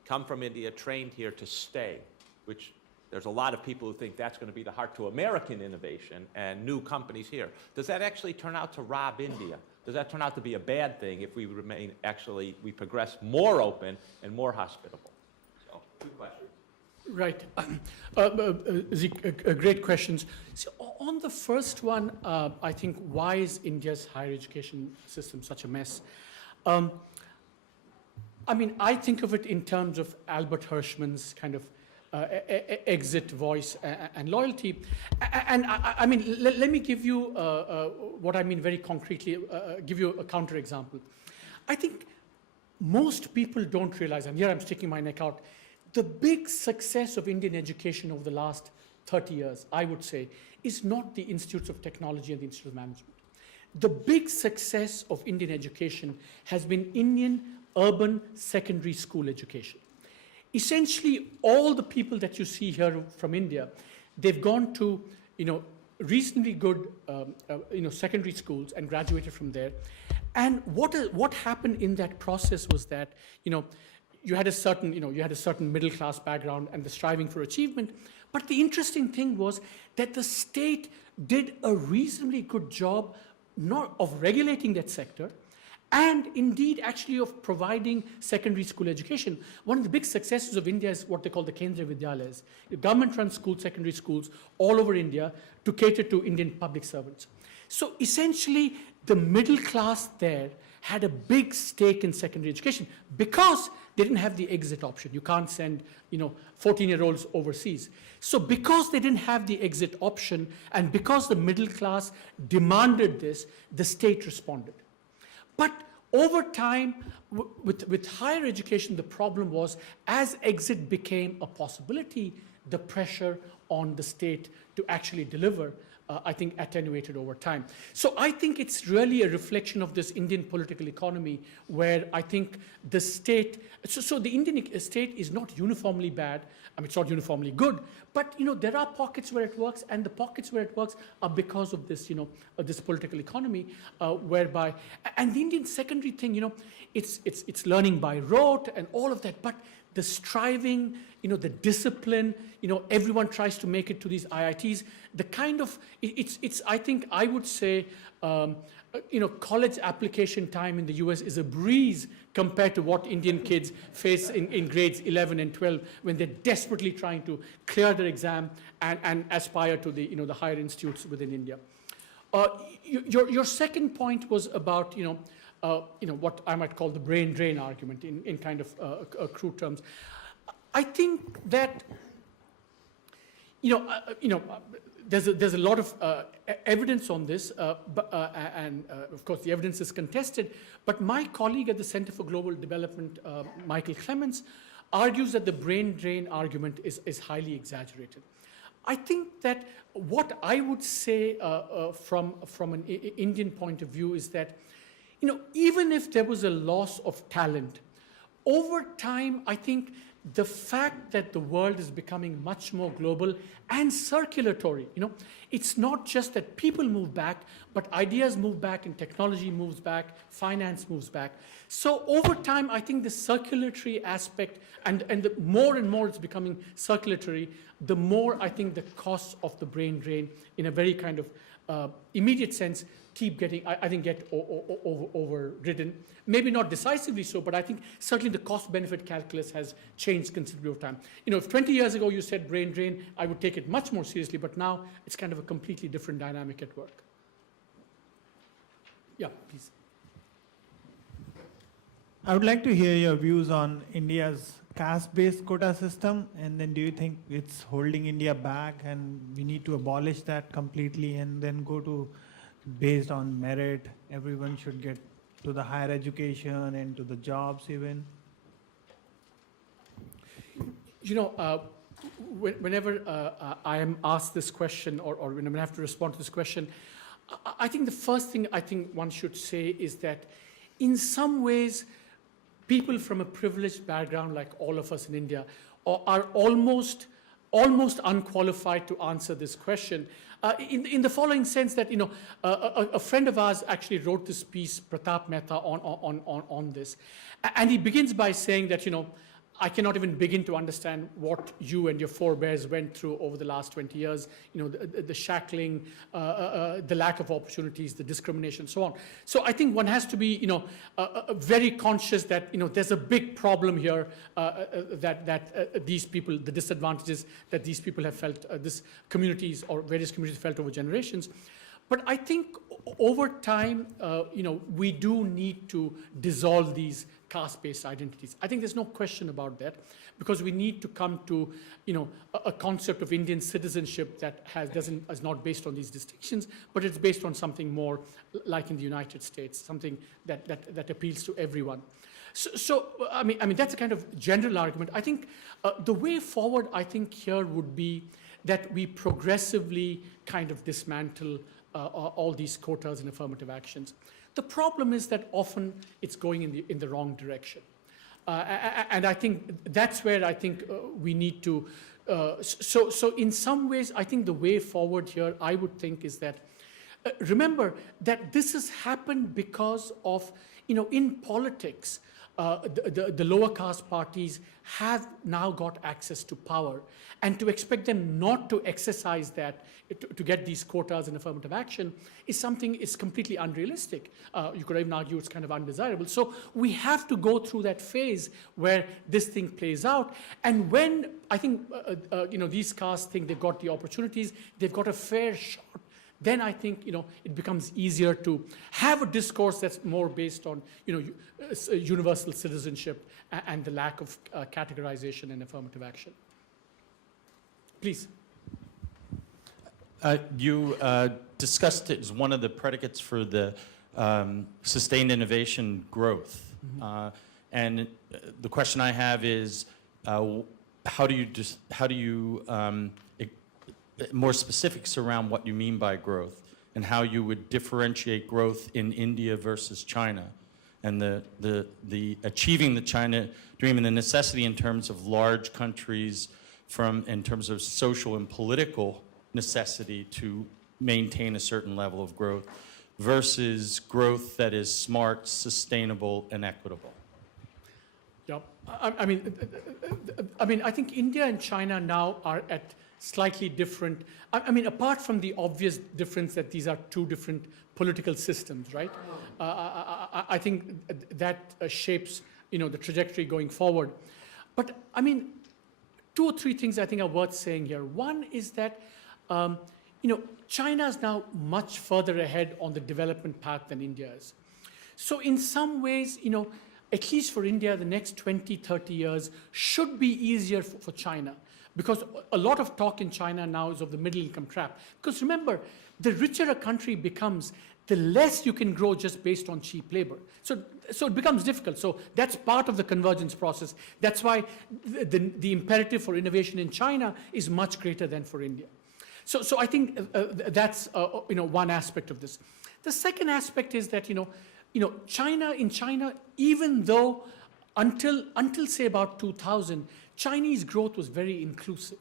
come from India, trained here to stay, which there's a lot of people who think that's going to be the heart to American innovation and new companies here. Does that actually turn out to rob India? Does that turn out to be a bad thing if we we progress more open and more hospitable? So, two questions. Right. Great questions. So on the first one, I think, why is India's higher education system such a mess? I think of it in terms of Albert Hirschman's kind of exit, voice, and loyalty. And let me give you what I mean very concretely, give you a counterexample. I think most people don't realize, and here I'm sticking my neck out, the big success of Indian education over the last 30 years, I would say, is not the Institutes of Technology and the Institute of Management. The big success of Indian education has been Indian urban secondary school education. Essentially, all the people that you see here from India, they've gone to, reasonably good, secondary schools and graduated from there. And what happened in that process was that, you had a certain middle class background and the striving for achievement. But the interesting thing was that the state did a reasonably good job not of regulating that sector, and indeed actually of providing secondary school education. One of the big successes of India is what they call the Kendriya Vidyalayas, government-run schools, secondary schools all over India to cater to Indian public servants. So essentially, the middle class there had a big stake in secondary education because they didn't have the exit option. You can't send 14-year-olds overseas. So because they didn't have the exit option and because the middle class demanded this, the state responded. But over time, with higher education, the problem was as exit became a possibility, the pressure on the state to actually deliver I think attenuated over time. So I think it's really a reflection of this Indian political economy where I think the state, so the Indian state is not uniformly bad. I mean, it's not uniformly good, but there are pockets where it works, and the pockets where it works are because of this, this political economy, whereby, and the Indian secondary thing, it's learning by rote and all of that, but the striving, the discipline, everyone tries to make it to these IITs. The kind of, I think I would say, college application time in the US is a breeze compared to what Indian kids face in grades 11 and 12 when they're desperately trying to clear their exam and aspire to the, the higher institutes within India. Your second point was about, what I might call the brain drain argument in kind of crude terms. I think that, there's a lot of evidence on this, and of course the evidence is contested, but my colleague at the Center for Global Development, Michael Clements, argues that the brain drain argument is highly exaggerated. I think that what I would say from an Indian point of view is that, even if there was a loss of talent, over time, I think the fact that the world is becoming much more global and circulatory, it's not just that people move back, but ideas move back and technology moves back, finance moves back. So over time, I think the circulatory aspect, and the more and more it's becoming circulatory, the more I think the costs of the brain drain in a very kind of immediate sense keep getting, get overridden. Maybe not decisively so, but I think certainly the cost-benefit calculus has changed considerably over time. If 20 years ago you said brain drain, I would take it much more seriously, but now it's kind of a completely different dynamic at work. Yeah, please. I would like to hear your views on India's caste-based quota system, and then do you think it's holding India back and we need to abolish that completely and then go to based on merit, everyone should get to the higher education and to the jobs even? Whenever I am asked this question or when I have to respond to this question, I think the first thing I think one should say is that in some ways, people from a privileged background like all of us in India are almost unqualified to answer this question. In the following sense that, a friend of ours actually wrote this piece, Pratap Mehta, on this. And he begins by saying that, I cannot even begin to understand what you and your forebears went through over the last 20 years, the shackling, the lack of opportunities, the discrimination, so on. So I think one has to be, very conscious that, there's a big problem here that these people, the disadvantages that these people have felt, these communities or various communities felt over generations. But I think over time, we do need to dissolve these caste-based identities. I think there's no question about that, because we need to come to, a concept of Indian citizenship that is not based on these distinctions, but it's based on something more like in the United States, something that appeals to everyone. So I mean that's a kind of general argument. I think the way forward, I think here would be that we progressively kind of dismantle all these quotas and affirmative actions. The problem is that often it's going in the wrong direction. And I think that's where I think we need to, so in some ways, I think the way forward here, I would think is that, remember that this has happened because of, in politics, the lower caste parties have now got access to power, and to expect them not to exercise that to get these quotas and affirmative action is completely unrealistic. You could even argue it's kind of undesirable. So we have to go through that phase where this thing plays out, and when I think these castes think they've got the opportunities, they've got a fair shot, then I think, it becomes easier to have a discourse that's more based on, universal citizenship and the lack of categorization and affirmative action. Please. You discussed it as one of the predicates for the sustained innovation growth. And the question I have is, how do you more specifics around what you mean by growth and how you would differentiate growth in India versus China, and the achieving the China dream and the necessity in terms of large countries in terms of social and political necessity to maintain a certain level of growth versus growth that is smart, sustainable, and equitable. Yeah, I mean, I think India and China now are at slightly different. I mean, apart from the obvious difference that these are two different political systems, right? I think that shapes, the trajectory going forward. But I mean, 2 or 3 things I think are worth saying here. One is that, China is now much further ahead on the development path than India is. So in some ways, at least for India, the next 20, 30 years should be easier for China. Because a lot of talk in China now is of the middle income trap. Because remember, the richer a country becomes, the less you can grow just based on cheap labor. So it becomes difficult. So that's part of the convergence process. That's why the imperative for innovation in China is much greater than for India. So I think that's one aspect of this. The second aspect is that China, even though until say about 2000, Chinese growth was very inclusive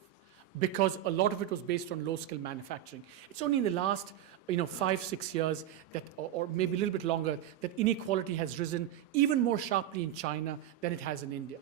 because a lot of it was based on low-skill manufacturing. It's only in the last 5-6 years that, or maybe a little bit longer, that inequality has risen even more sharply in China than it has in India.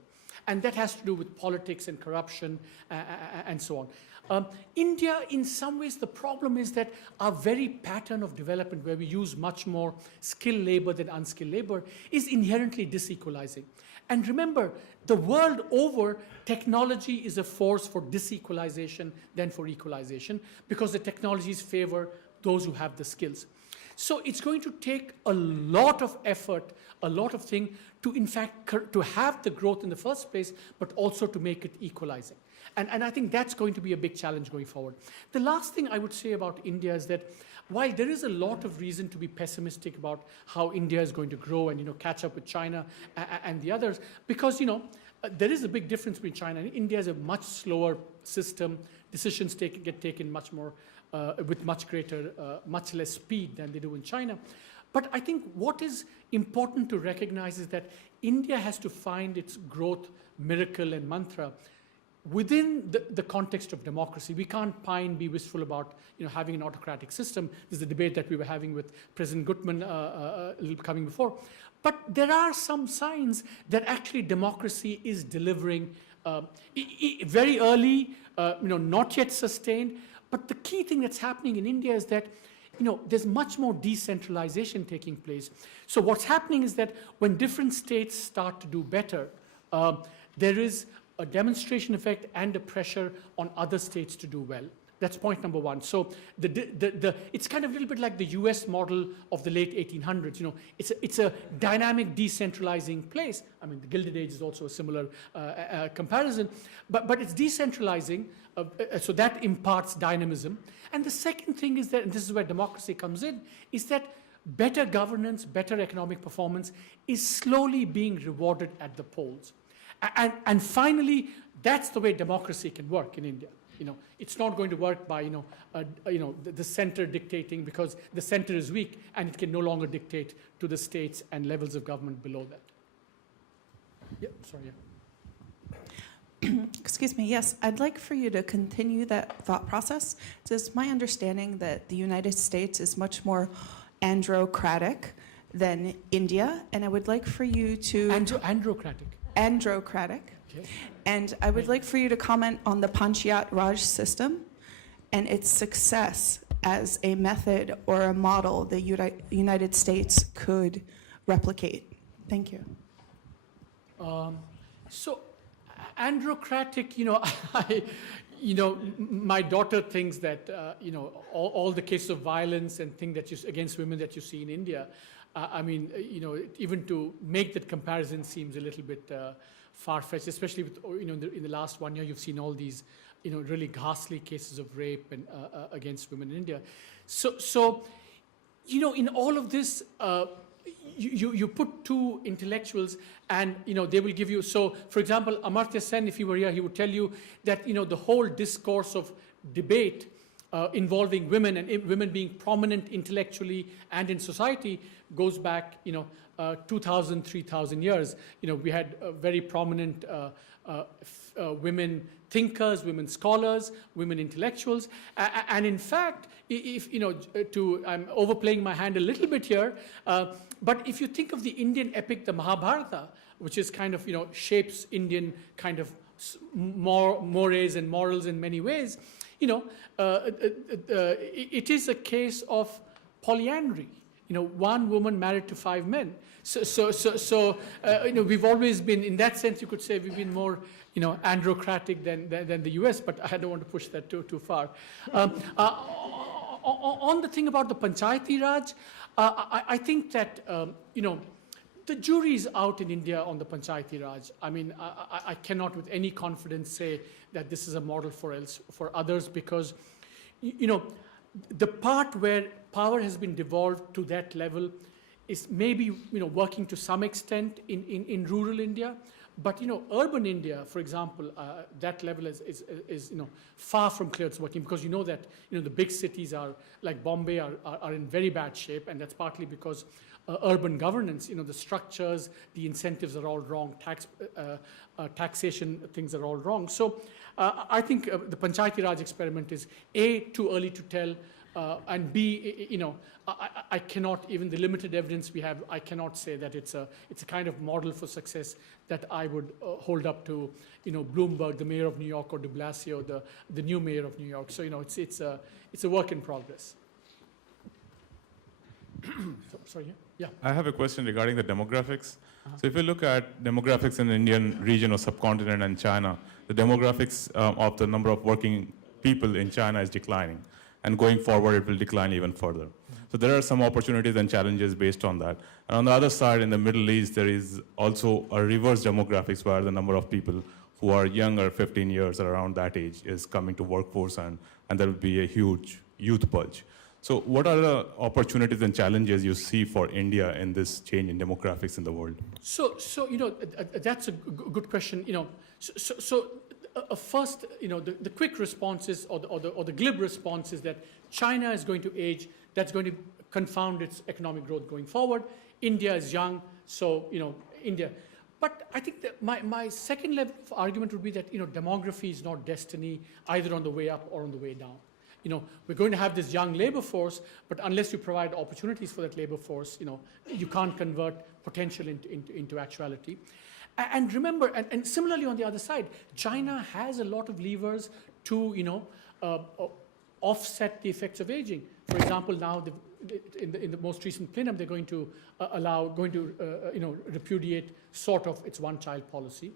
And that has to do with politics and corruption and so on. India, in some ways, the problem is that our very pattern of development, where we use much more skilled labor than unskilled labor, is inherently disequalizing. And remember, the world over, technology is a force for disequalization than for equalization, because the technologies favor those who have the skills. So it's going to take a lot of effort, a lot of things to, in fact, to have the growth in the first place, but also to make it equalizing. And I think that's going to be a big challenge going forward. The last thing I would say about India is that while there is a lot of reason to be pessimistic about how India is going to grow and catch up with China and the others, because there is a big difference between China and India. Is a much slower system. Decisions get taken much more with much greater, much less speed than they do in China. But I think what is important to recognize is that India has to find its growth miracle and mantra within the context of democracy. We can't be wistful about having an autocratic system. This is the debate that we were having with President Gutmann coming before. But there are some signs that actually democracy is delivering very early, not yet sustained. But the key thing that's happening in India is that there's much more decentralization taking place. So what's happening is that when different states start to do better, there is a demonstration effect and a pressure on other states to do well. That's point number one. So it's kind of a little bit like the US model of the late 1800s. It's a dynamic, decentralizing place. I mean, the Gilded Age is also a similar comparison, but it's decentralizing, so that imparts dynamism. And the second thing is that, and this is where democracy comes in, is that better governance, better economic performance is slowly being rewarded at the polls. And finally, that's the way democracy can work in India. It's not going to work by the center dictating, because the center is weak and it can no longer dictate to the states and levels of government below that. Yeah, sorry. Yeah. Excuse me, yes, I'd like for you to continue that thought process. It's my understanding that the United States is much more androcratic than India, and I would like for you to... Androcratic. Androcratic. Okay. And I would like for you to comment on the Panchayat Raj system and its success as a method or a model the United States could replicate. Thank you. So androcratic, my daughter thinks that, all the cases of violence and things that against women that you see in India, even to make that comparison seems a little bit far-fetched, especially with, in the last 1 year, you've seen all these, really ghastly cases of rape and against women in India. So, in all of this, you put two intellectuals and, they will give you, so for example, Amartya Sen, if he were here, he would tell you that, the whole discourse of debate involving women and women being prominent intellectually and in society goes back, 2,000, 3,000 years. We had very prominent women thinkers, women scholars, women intellectuals. And in fact, if, I'm overplaying my hand a little bit here, but if you think of the Indian epic, the Mahabharata, which is kind of, shapes Indian kind of mores and morals in many ways, it is a case of polyandry. One woman married to 5 men. So we've always been, in that sense, you could say we've been more, androcratic than the US, but I don't want to push that too far. On the thing about the Panchayati Raj, I think that, the jury is out in India on the Panchayati Raj. I cannot with any confidence say that this is a model for others because, the part where power has been devolved to that level is maybe, working to some extent in rural India. But, urban India, for example, that level is far from clear it's working because that, the big cities are, like Bombay, are in very bad shape. And that's partly because urban governance, the structures, the incentives are all wrong, taxation things are all wrong. So I think the Panchayati Raj experiment is A, too early to tell, and B, I cannot, even the limited evidence we have, I cannot say that it's a kind of model for success that I would hold up to, Bloomberg, the mayor of New York, or de Blasio, the new mayor of New York. So, it's a work in progress. Sorry, yeah. I have a question regarding the demographics. So if you look at demographics in the Indian region or subcontinent and China, the demographics of the number of working people in China is declining. And going forward, it will decline even further. So there are some opportunities and challenges based on that. And on the other side, in the Middle East, there is also a reverse demographics where the number of people who are younger, 15 years or around that age, is coming to workforce, and there will be a huge youth bulge. So what are the opportunities and challenges you see for India in this change in demographics in the world? So that's a good question. First, the quick response is, or the glib response is that China is going to age. That's going to confound its economic growth going forward. India is young, so India. But I think that my second level of argument would be that demography is not destiny, either on the way up or on the way down. We're going to have this young labor force, but unless you provide opportunities for that labor force, you can't convert potential into actuality. And remember, and similarly on the other side, China has a lot of levers to, offset the effects of aging. For example, now in the most recent plenum, they're going to repudiate sort of its one-child policy.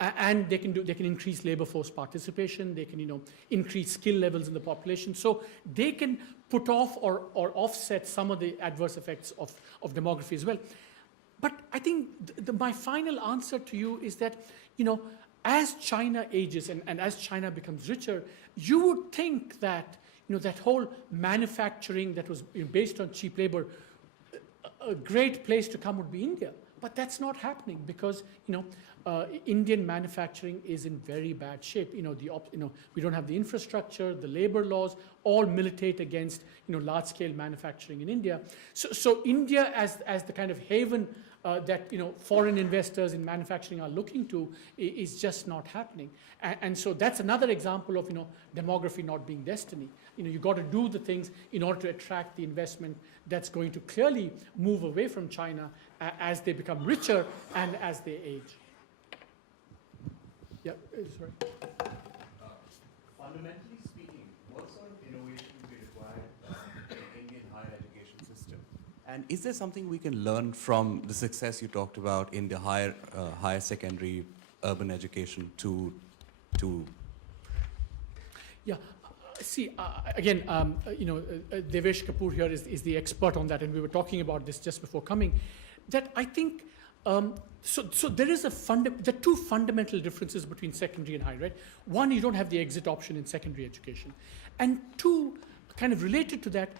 And they can increase labor force participation. They can, increase skill levels in the population. So they can put off or offset some of the adverse effects of demography as well. But I think my final answer to you is that, as China ages and as China becomes richer, you would think that, that whole manufacturing that was based on cheap labor, a great place to come would be India. But that's not happening because, Indian manufacturing is in very bad shape. We don't have the infrastructure, the labor laws, all militate against, large-scale manufacturing in India. So India as the kind of haven that, foreign investors in manufacturing are looking to is just not happening. And so that's another example of, demography not being destiny. You've got to do the things in order to attract the investment that's going to clearly move away from China as they become richer and as they age. Yeah, sorry. Fundamentally speaking, what sort of innovation would be required in the Indian higher education system? And is there something we can learn from the success you talked about in the higher secondary urban education to Yeah, see, again, Devesh Kapoor here is the expert on that, and we were talking about this just before coming, that I think, so there is there are two fundamental differences between secondary and higher, right? One, you don't have the exit option in secondary education. And two, kind of related to that,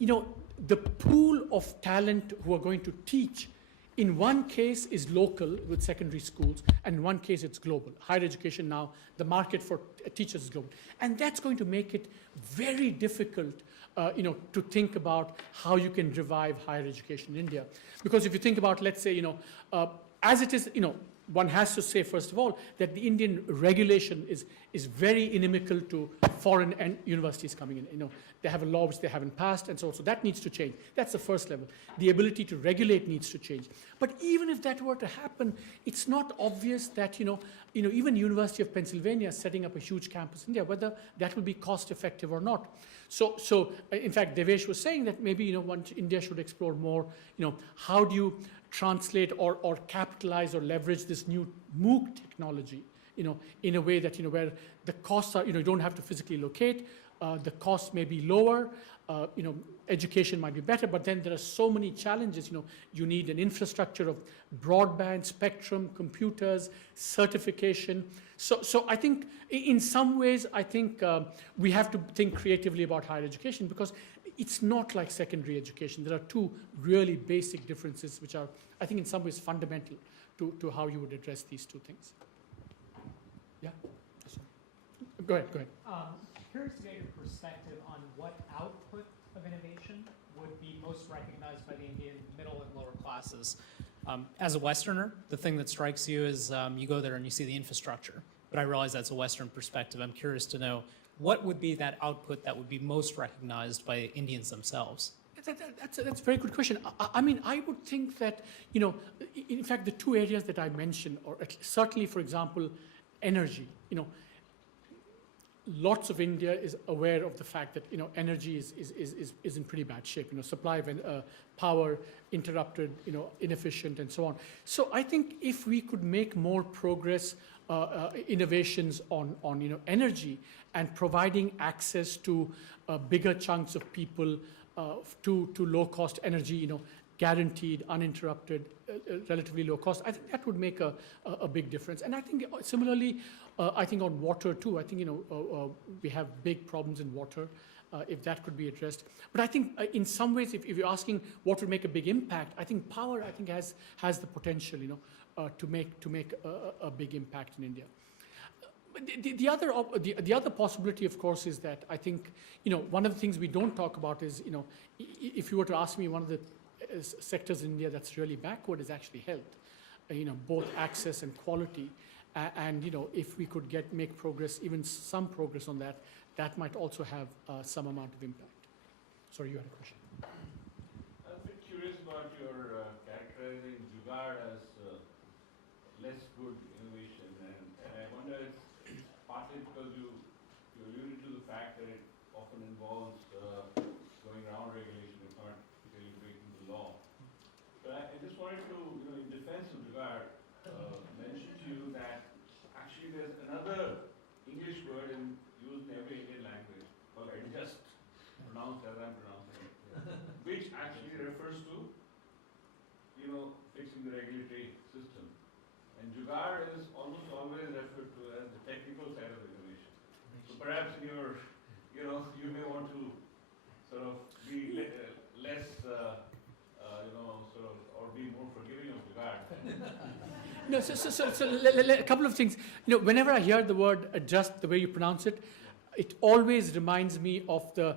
the pool of talent who are going to teach, in one case is local with secondary schools, and in one case it's global. Higher education now, the market for teachers is global. And that's going to make it very difficult to think about how you can revive higher education in India. Because if you think about, let's say, as it is, one has to say, first of all, that the Indian regulation is very inimical to foreign universities coming in. They have a law which they haven't passed, and so that needs to change. That's the first level. The ability to regulate needs to change. But even if that were to happen, it's not obvious that, even University of Pennsylvania is setting up a huge campus in India, whether that will be cost effective or not. So in fact, Devesh was saying that maybe, India should explore more, how do you translate or capitalize or leverage this new MOOC technology, in a way that, where the costs are, you don't have to physically locate, the costs may be lower, education might be better, but then there are so many challenges. You need an infrastructure of broadband, spectrum, computers, certification. So I think in some ways, I think we have to think creatively about higher education, because it's not like secondary education. There are two really basic differences which are, I think, in some ways fundamental to how you would address these two things. Yeah? Go ahead. Curious to get your perspective on what output of innovation would be most recognized by the Indian middle and lower classes. As a Westerner, the thing that strikes you is you go there and you see the infrastructure. But I realize that's a Western perspective. I'm curious to know, what would be that output that would be most recognized by Indians themselves? That's a very good question. I mean, I would think that, in fact, the two areas that I mentioned, or certainly, for example, energy, lots of India is aware of the fact that, energy is in pretty bad shape. Supply of power interrupted, inefficient, and so on. So I think if we could make more progress, innovations on energy, and providing access to bigger chunks of people to low-cost energy, guaranteed, uninterrupted, relatively low cost, I think that would make a big difference. And I think similarly, I think on water too, I think, we have big problems in water, if that could be addressed. But I think in some ways, if you're asking what would make a big impact, I think power, I think, has the potential, to make a big impact in India. The other possibility, of course, is that I think, one of the things we don't talk about is, if you were to ask me, one of the sectors in India that's really backward is actually health, both access and quality. And if we could make progress, even some progress on that, that might also have some amount of impact. Sorry, you had a question. I'm a bit curious about your characterizing Jugaad as less good innovation, and I wonder if it's partly because you alluded to the fact that it often involves going around regulation and not really breaking the law. But I just wanted to, in defense of Jugaad, mention to you that actually there's another English word used in every Indian language called adjust, pronounced as I'm pronouncing it, which actually refers to, fixing the regulatory system. And Jugaad is almost always referred to as the technical side of innovation. So perhaps in your, you may want to sort of be less, or be more forgiving of Jugaad. No, so a couple of things. Whenever I hear the word adjust, the way you pronounce it, it always reminds me of the,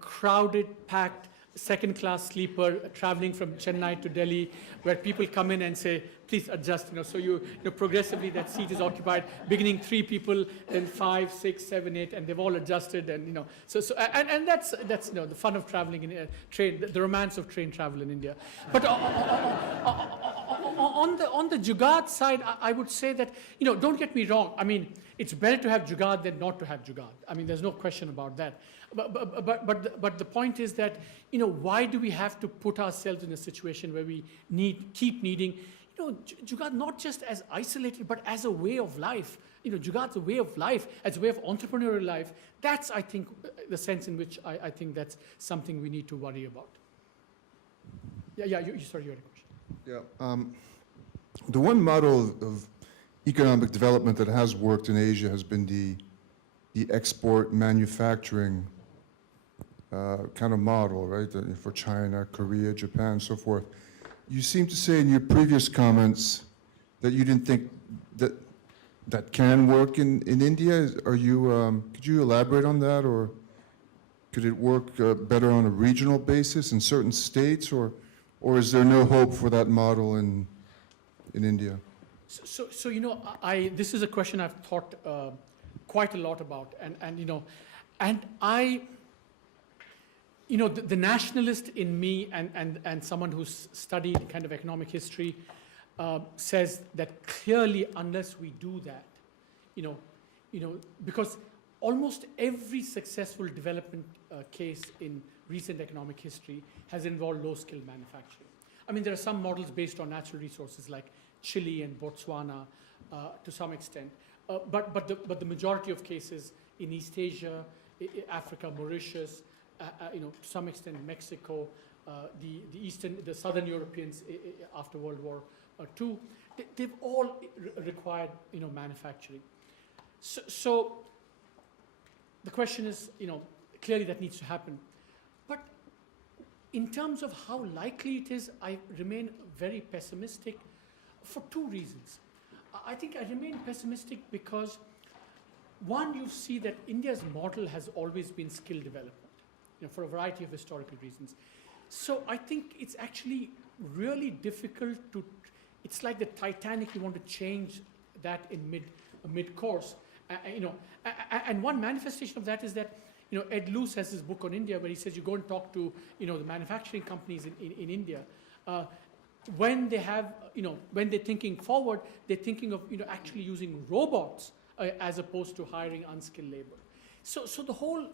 crowded, packed, second-class sleeper traveling from Chennai to Delhi, where people come in and say, please adjust. So progressively that seat is occupied, beginning 3 people, then 5, 6, 7, 8, and they've all adjusted. And and that's the fun of traveling in train, the romance of train travel in India. But on the Jugaad side, I would say that, don't get me wrong. I mean, it's better to have Jugaad than not to have Jugaad. I mean, there's no question about that. But the point is that, why do we have to put ourselves in a situation where we keep needing, Jugaad not just as isolated, but as a way of life. Jugaad's a way of life, as a way of entrepreneurial life. That's, I think, the sense in which I think that's something we need to worry about. Yeah, sorry, you had a question. Yeah. The one model of economic development that has worked in Asia has been the export manufacturing kind of model, right? For China, Korea, Japan, so forth. You seem to say in your previous comments that you didn't think that can work in India. Could you elaborate on that, or could it work better on a regional basis in certain states, or is there no hope for that model in India? So this is a question I've thought quite a lot about, the nationalist in me and someone who's studied kind of economic history says that clearly unless we do that, because almost every successful development case in recent economic history has involved low-skilled manufacturing. I mean, there are some models based on natural resources like Chile and Botswana to some extent, but the majority of cases in East Asia, Africa, Mauritius, to some extent Mexico, the southern Europeans after World War II, they've all required manufacturing. So the question is, clearly that needs to happen. But in terms of how likely it is, I remain very pessimistic for two reasons. I think I remain pessimistic because, one, you see that India's model has always been skill development, for a variety of historical reasons. So I think it's actually really difficult it's like the Titanic, you want to change that in mid-course. And one manifestation of that is that, Ed Luce has this book on India where he says you go and talk to, the manufacturing companies in India. When they have, when they're thinking forward, they're thinking of, actually using robots as opposed to hiring unskilled labor. So the whole,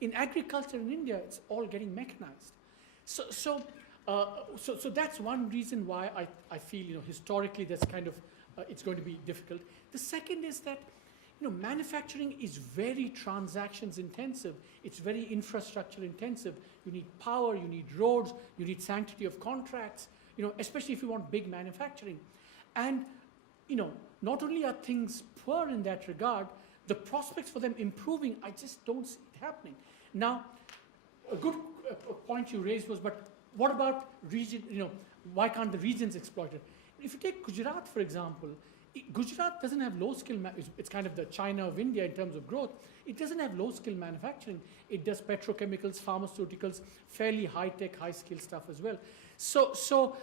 in agriculture in India, it's all getting mechanized. So that's one reason why I feel, historically, that's kind of, it's going to be difficult. The second is that, manufacturing is very transactions intensive. It's very infrastructure intensive. You need power, you need roads, you need sanctity of contracts, especially if you want big manufacturing. And, not only are things poor in that regard, the prospects for them improving, I just don't see it happening. Now, a good point you raised was, but what about region, why can't the regions exploit it? If you take Gujarat, for example, Gujarat doesn't have low-skill, it's kind of the China of India in terms of growth. It doesn't have low-skill manufacturing. It does petrochemicals, pharmaceuticals, fairly high-tech, high-skill stuff as well. So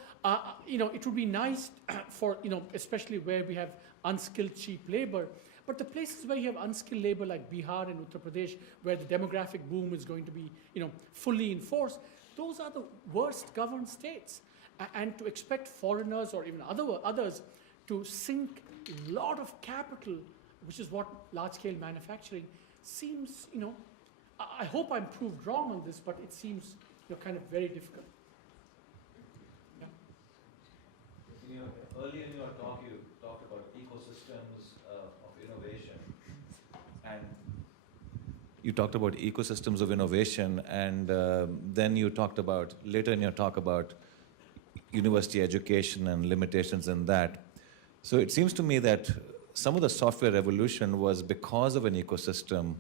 it would be nice for, especially where we have unskilled, cheap labor. But the places where you have unskilled labor like Bihar and Uttar Pradesh, where the demographic boom is going to be, fully enforced, those are the worst governed states. And to expect foreigners or even others to sink a lot of capital, which is what large-scale manufacturing seems, I hope I'm proved wrong on this, but it seems kind of very difficult. Yeah. Earlier in your talk, you talked about ecosystems of innovation, and you talked about ecosystems of innovation, and then you talked about, later in your talk, about university education and limitations in that. So it seems to me that some of the software revolution was because of an ecosystem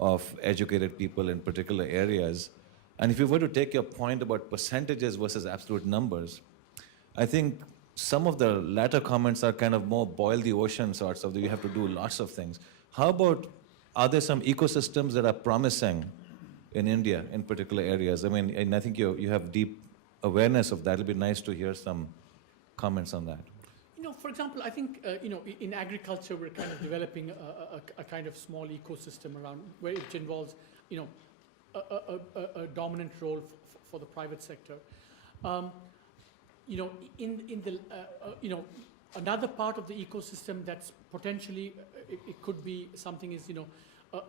of educated people in particular areas. And if you were to take your point about percentages versus absolute numbers, I think some of the latter comments are kind of more boil the ocean sorts of, you have to do lots of things. How about, are there some ecosystems that are promising in India in particular areas? I mean, and I think you have deep awareness of that. It'll be nice to hear some comments on that. For example, I think, in agriculture, we're kind of developing a kind of small ecosystem around where it involves, a dominant role for the private sector. Another part of the ecosystem that's potentially, it could be something is,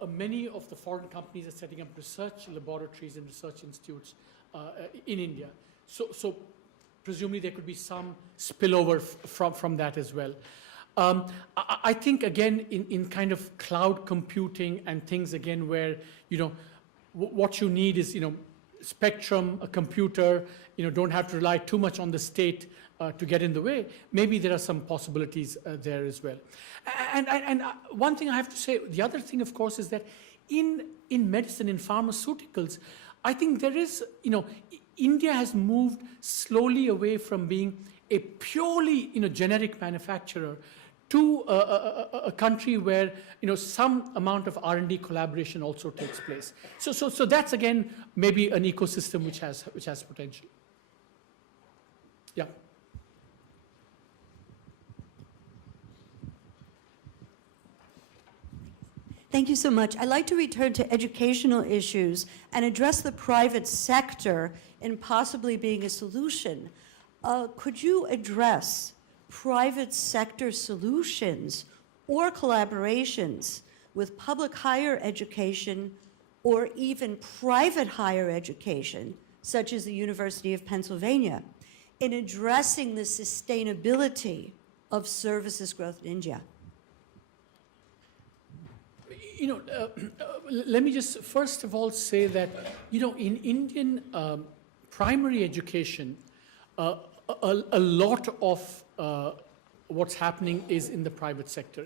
many of the foreign companies are setting up research laboratories and research institutes in India. So presumably there could be some spillover from that as well. I think, again, in kind of cloud computing and things, again, where, what you need is, spectrum, a computer, don't have to rely too much on the state to get in the way. Maybe there are some possibilities there as well. And one thing I have to say, the other thing, of course, is that in medicine, in pharmaceuticals, I think there is, India has moved slowly away from being a purely, generic manufacturer to a country where, some amount of R&D collaboration also takes place. So that's, again, maybe an ecosystem which has potential. Yeah. Thank you so much. I'd like to return to educational issues and address the private sector in possibly being a solution. Could you address private sector solutions or collaborations with public higher education or even private higher education, such as the University of Pennsylvania, in addressing the sustainability of services growth in India? Let me just first of all say that, in Indian primary education, a lot of what's happening is in the private sector,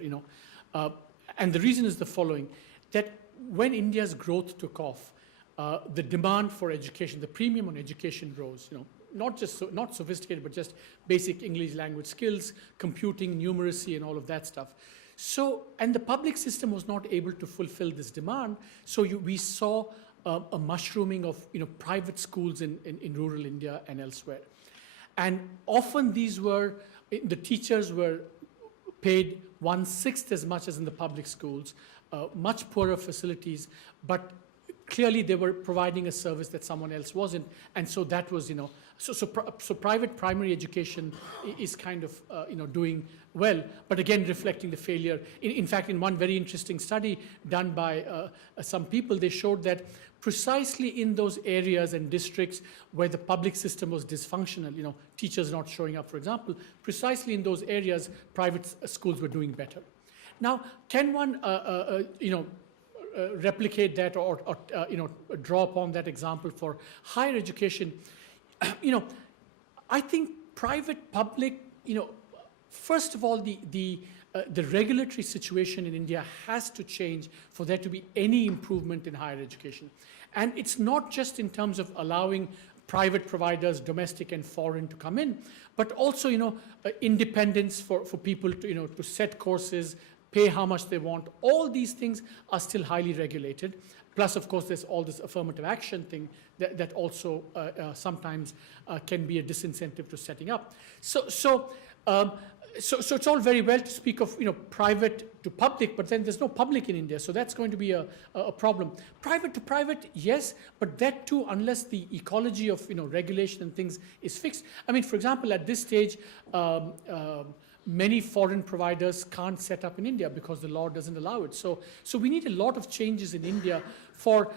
and the reason is the following, that when India's growth took off, the demand for education, the premium on education rose, not sophisticated, but just basic English language skills, computing, numeracy, and all of that stuff. So, and the public system was not able to fulfill this demand, so we saw a mushrooming of private schools in rural India and elsewhere. And often these were, the teachers were paid 1/6 as much as in the public schools, much poorer facilities, but clearly they were providing a service that someone else wasn't, and so that was, so private primary education is kind of, doing well, but again reflecting the failure. In fact, in one very interesting study done by some people, they showed that precisely in those areas and districts where the public system was dysfunctional, teachers not showing up, for example, precisely in those areas, private schools were doing better. Now, can one, replicate that or draw upon that example for higher education? I think private, public, first of all, the regulatory situation in India has to change for there to be any improvement in higher education. And it's not just in terms of allowing private providers, domestic and foreign, to come in, but also, independence for people to, to set courses, pay how much they want. All these things are still highly regulated. Plus, of course, there's all this affirmative action thing that also sometimes can be a disincentive to setting up. So it's all very well to speak of private to public, but then there's no public in India, so that's going to be a problem. Private to private, yes, but that too, unless the ecology of regulation and things is fixed. I mean, for example, at this stage, many foreign providers can't set up in India because the law doesn't allow it. So we need a lot of changes in India for,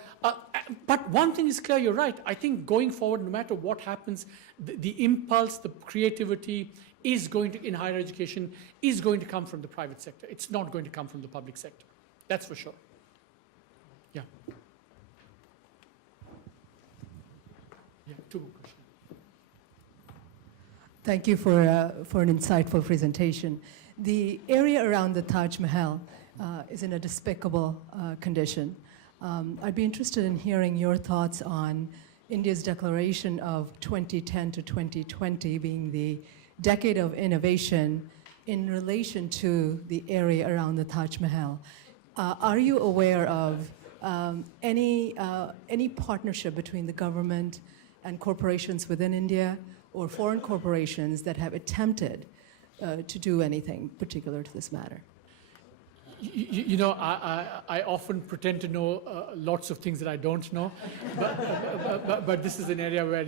but one thing is clear, you're right. I think going forward, no matter what happens, the impulse, the creativity is going to, in higher education, is going to come from the private sector. It's not going to come from the public sector. That's for sure. Yeah. Yeah, two more questions. Thank you for an insightful presentation. The area around the Taj Mahal is in a despicable condition. I'd be interested in hearing your thoughts on India's declaration of 2010 to 2020 being the decade of innovation in relation to the area around the Taj Mahal. Are you aware of any partnership between the government and corporations within India or foreign corporations that have attempted to do anything particular to this matter? I often pretend to know lots of things that I don't know, but this is an area where,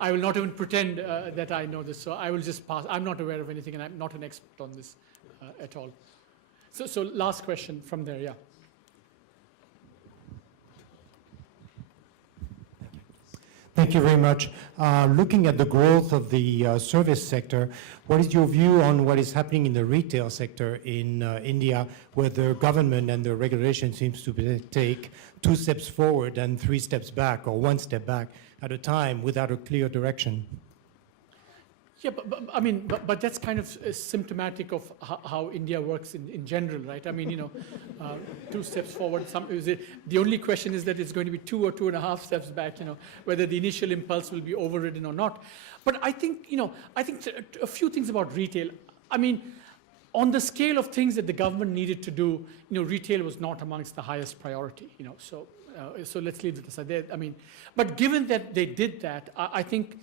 I will not even pretend that I know this, so I will just pass. I'm not aware of anything, and I'm not an expert on this at all. So last question from there, yeah. Thank Thank you very much. Looking at the growth of the service sector, what is your view on what is happening in the retail sector in India, where the government and the regulation seems to take 2 steps forward and 3 steps back, or 1 step back at a time without a clear direction? Yeah, but that's kind of symptomatic of how India works in general, right? I mean, 2 steps forward. The only question is that it's going to be 2 or 2.5 steps back, whether the initial impulse will be overridden or not. But I think, a few things about retail. I mean, on the scale of things that the government needed to do, retail was not amongst the highest priority, so let's leave it aside. But given that they did that, I think.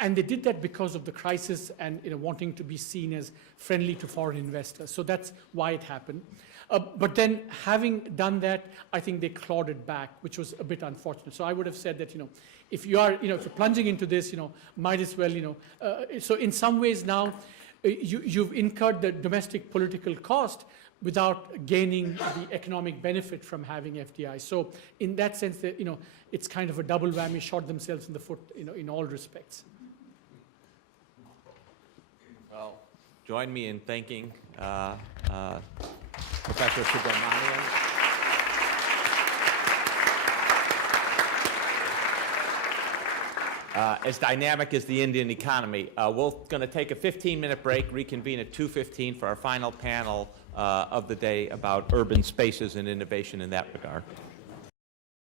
And they did that because of the crisis and wanting to be seen as friendly to foreign investors. So that's why it happened. But then having done that, I think they clawed it back, which was a bit unfortunate. So I would have said that, if you are, if you're plunging into this, might as well, so in some ways now, you've incurred the domestic political cost without gaining the economic benefit from having FDI. So in that sense, that, it's kind of a double whammy, shot themselves in the foot, in all respects. Well, join me in thanking Professor Subramanian. As dynamic as the Indian economy. We're going to take a 15-minute break, reconvene at 2:15 for our final panel of the day about urban spaces and innovation in that regard.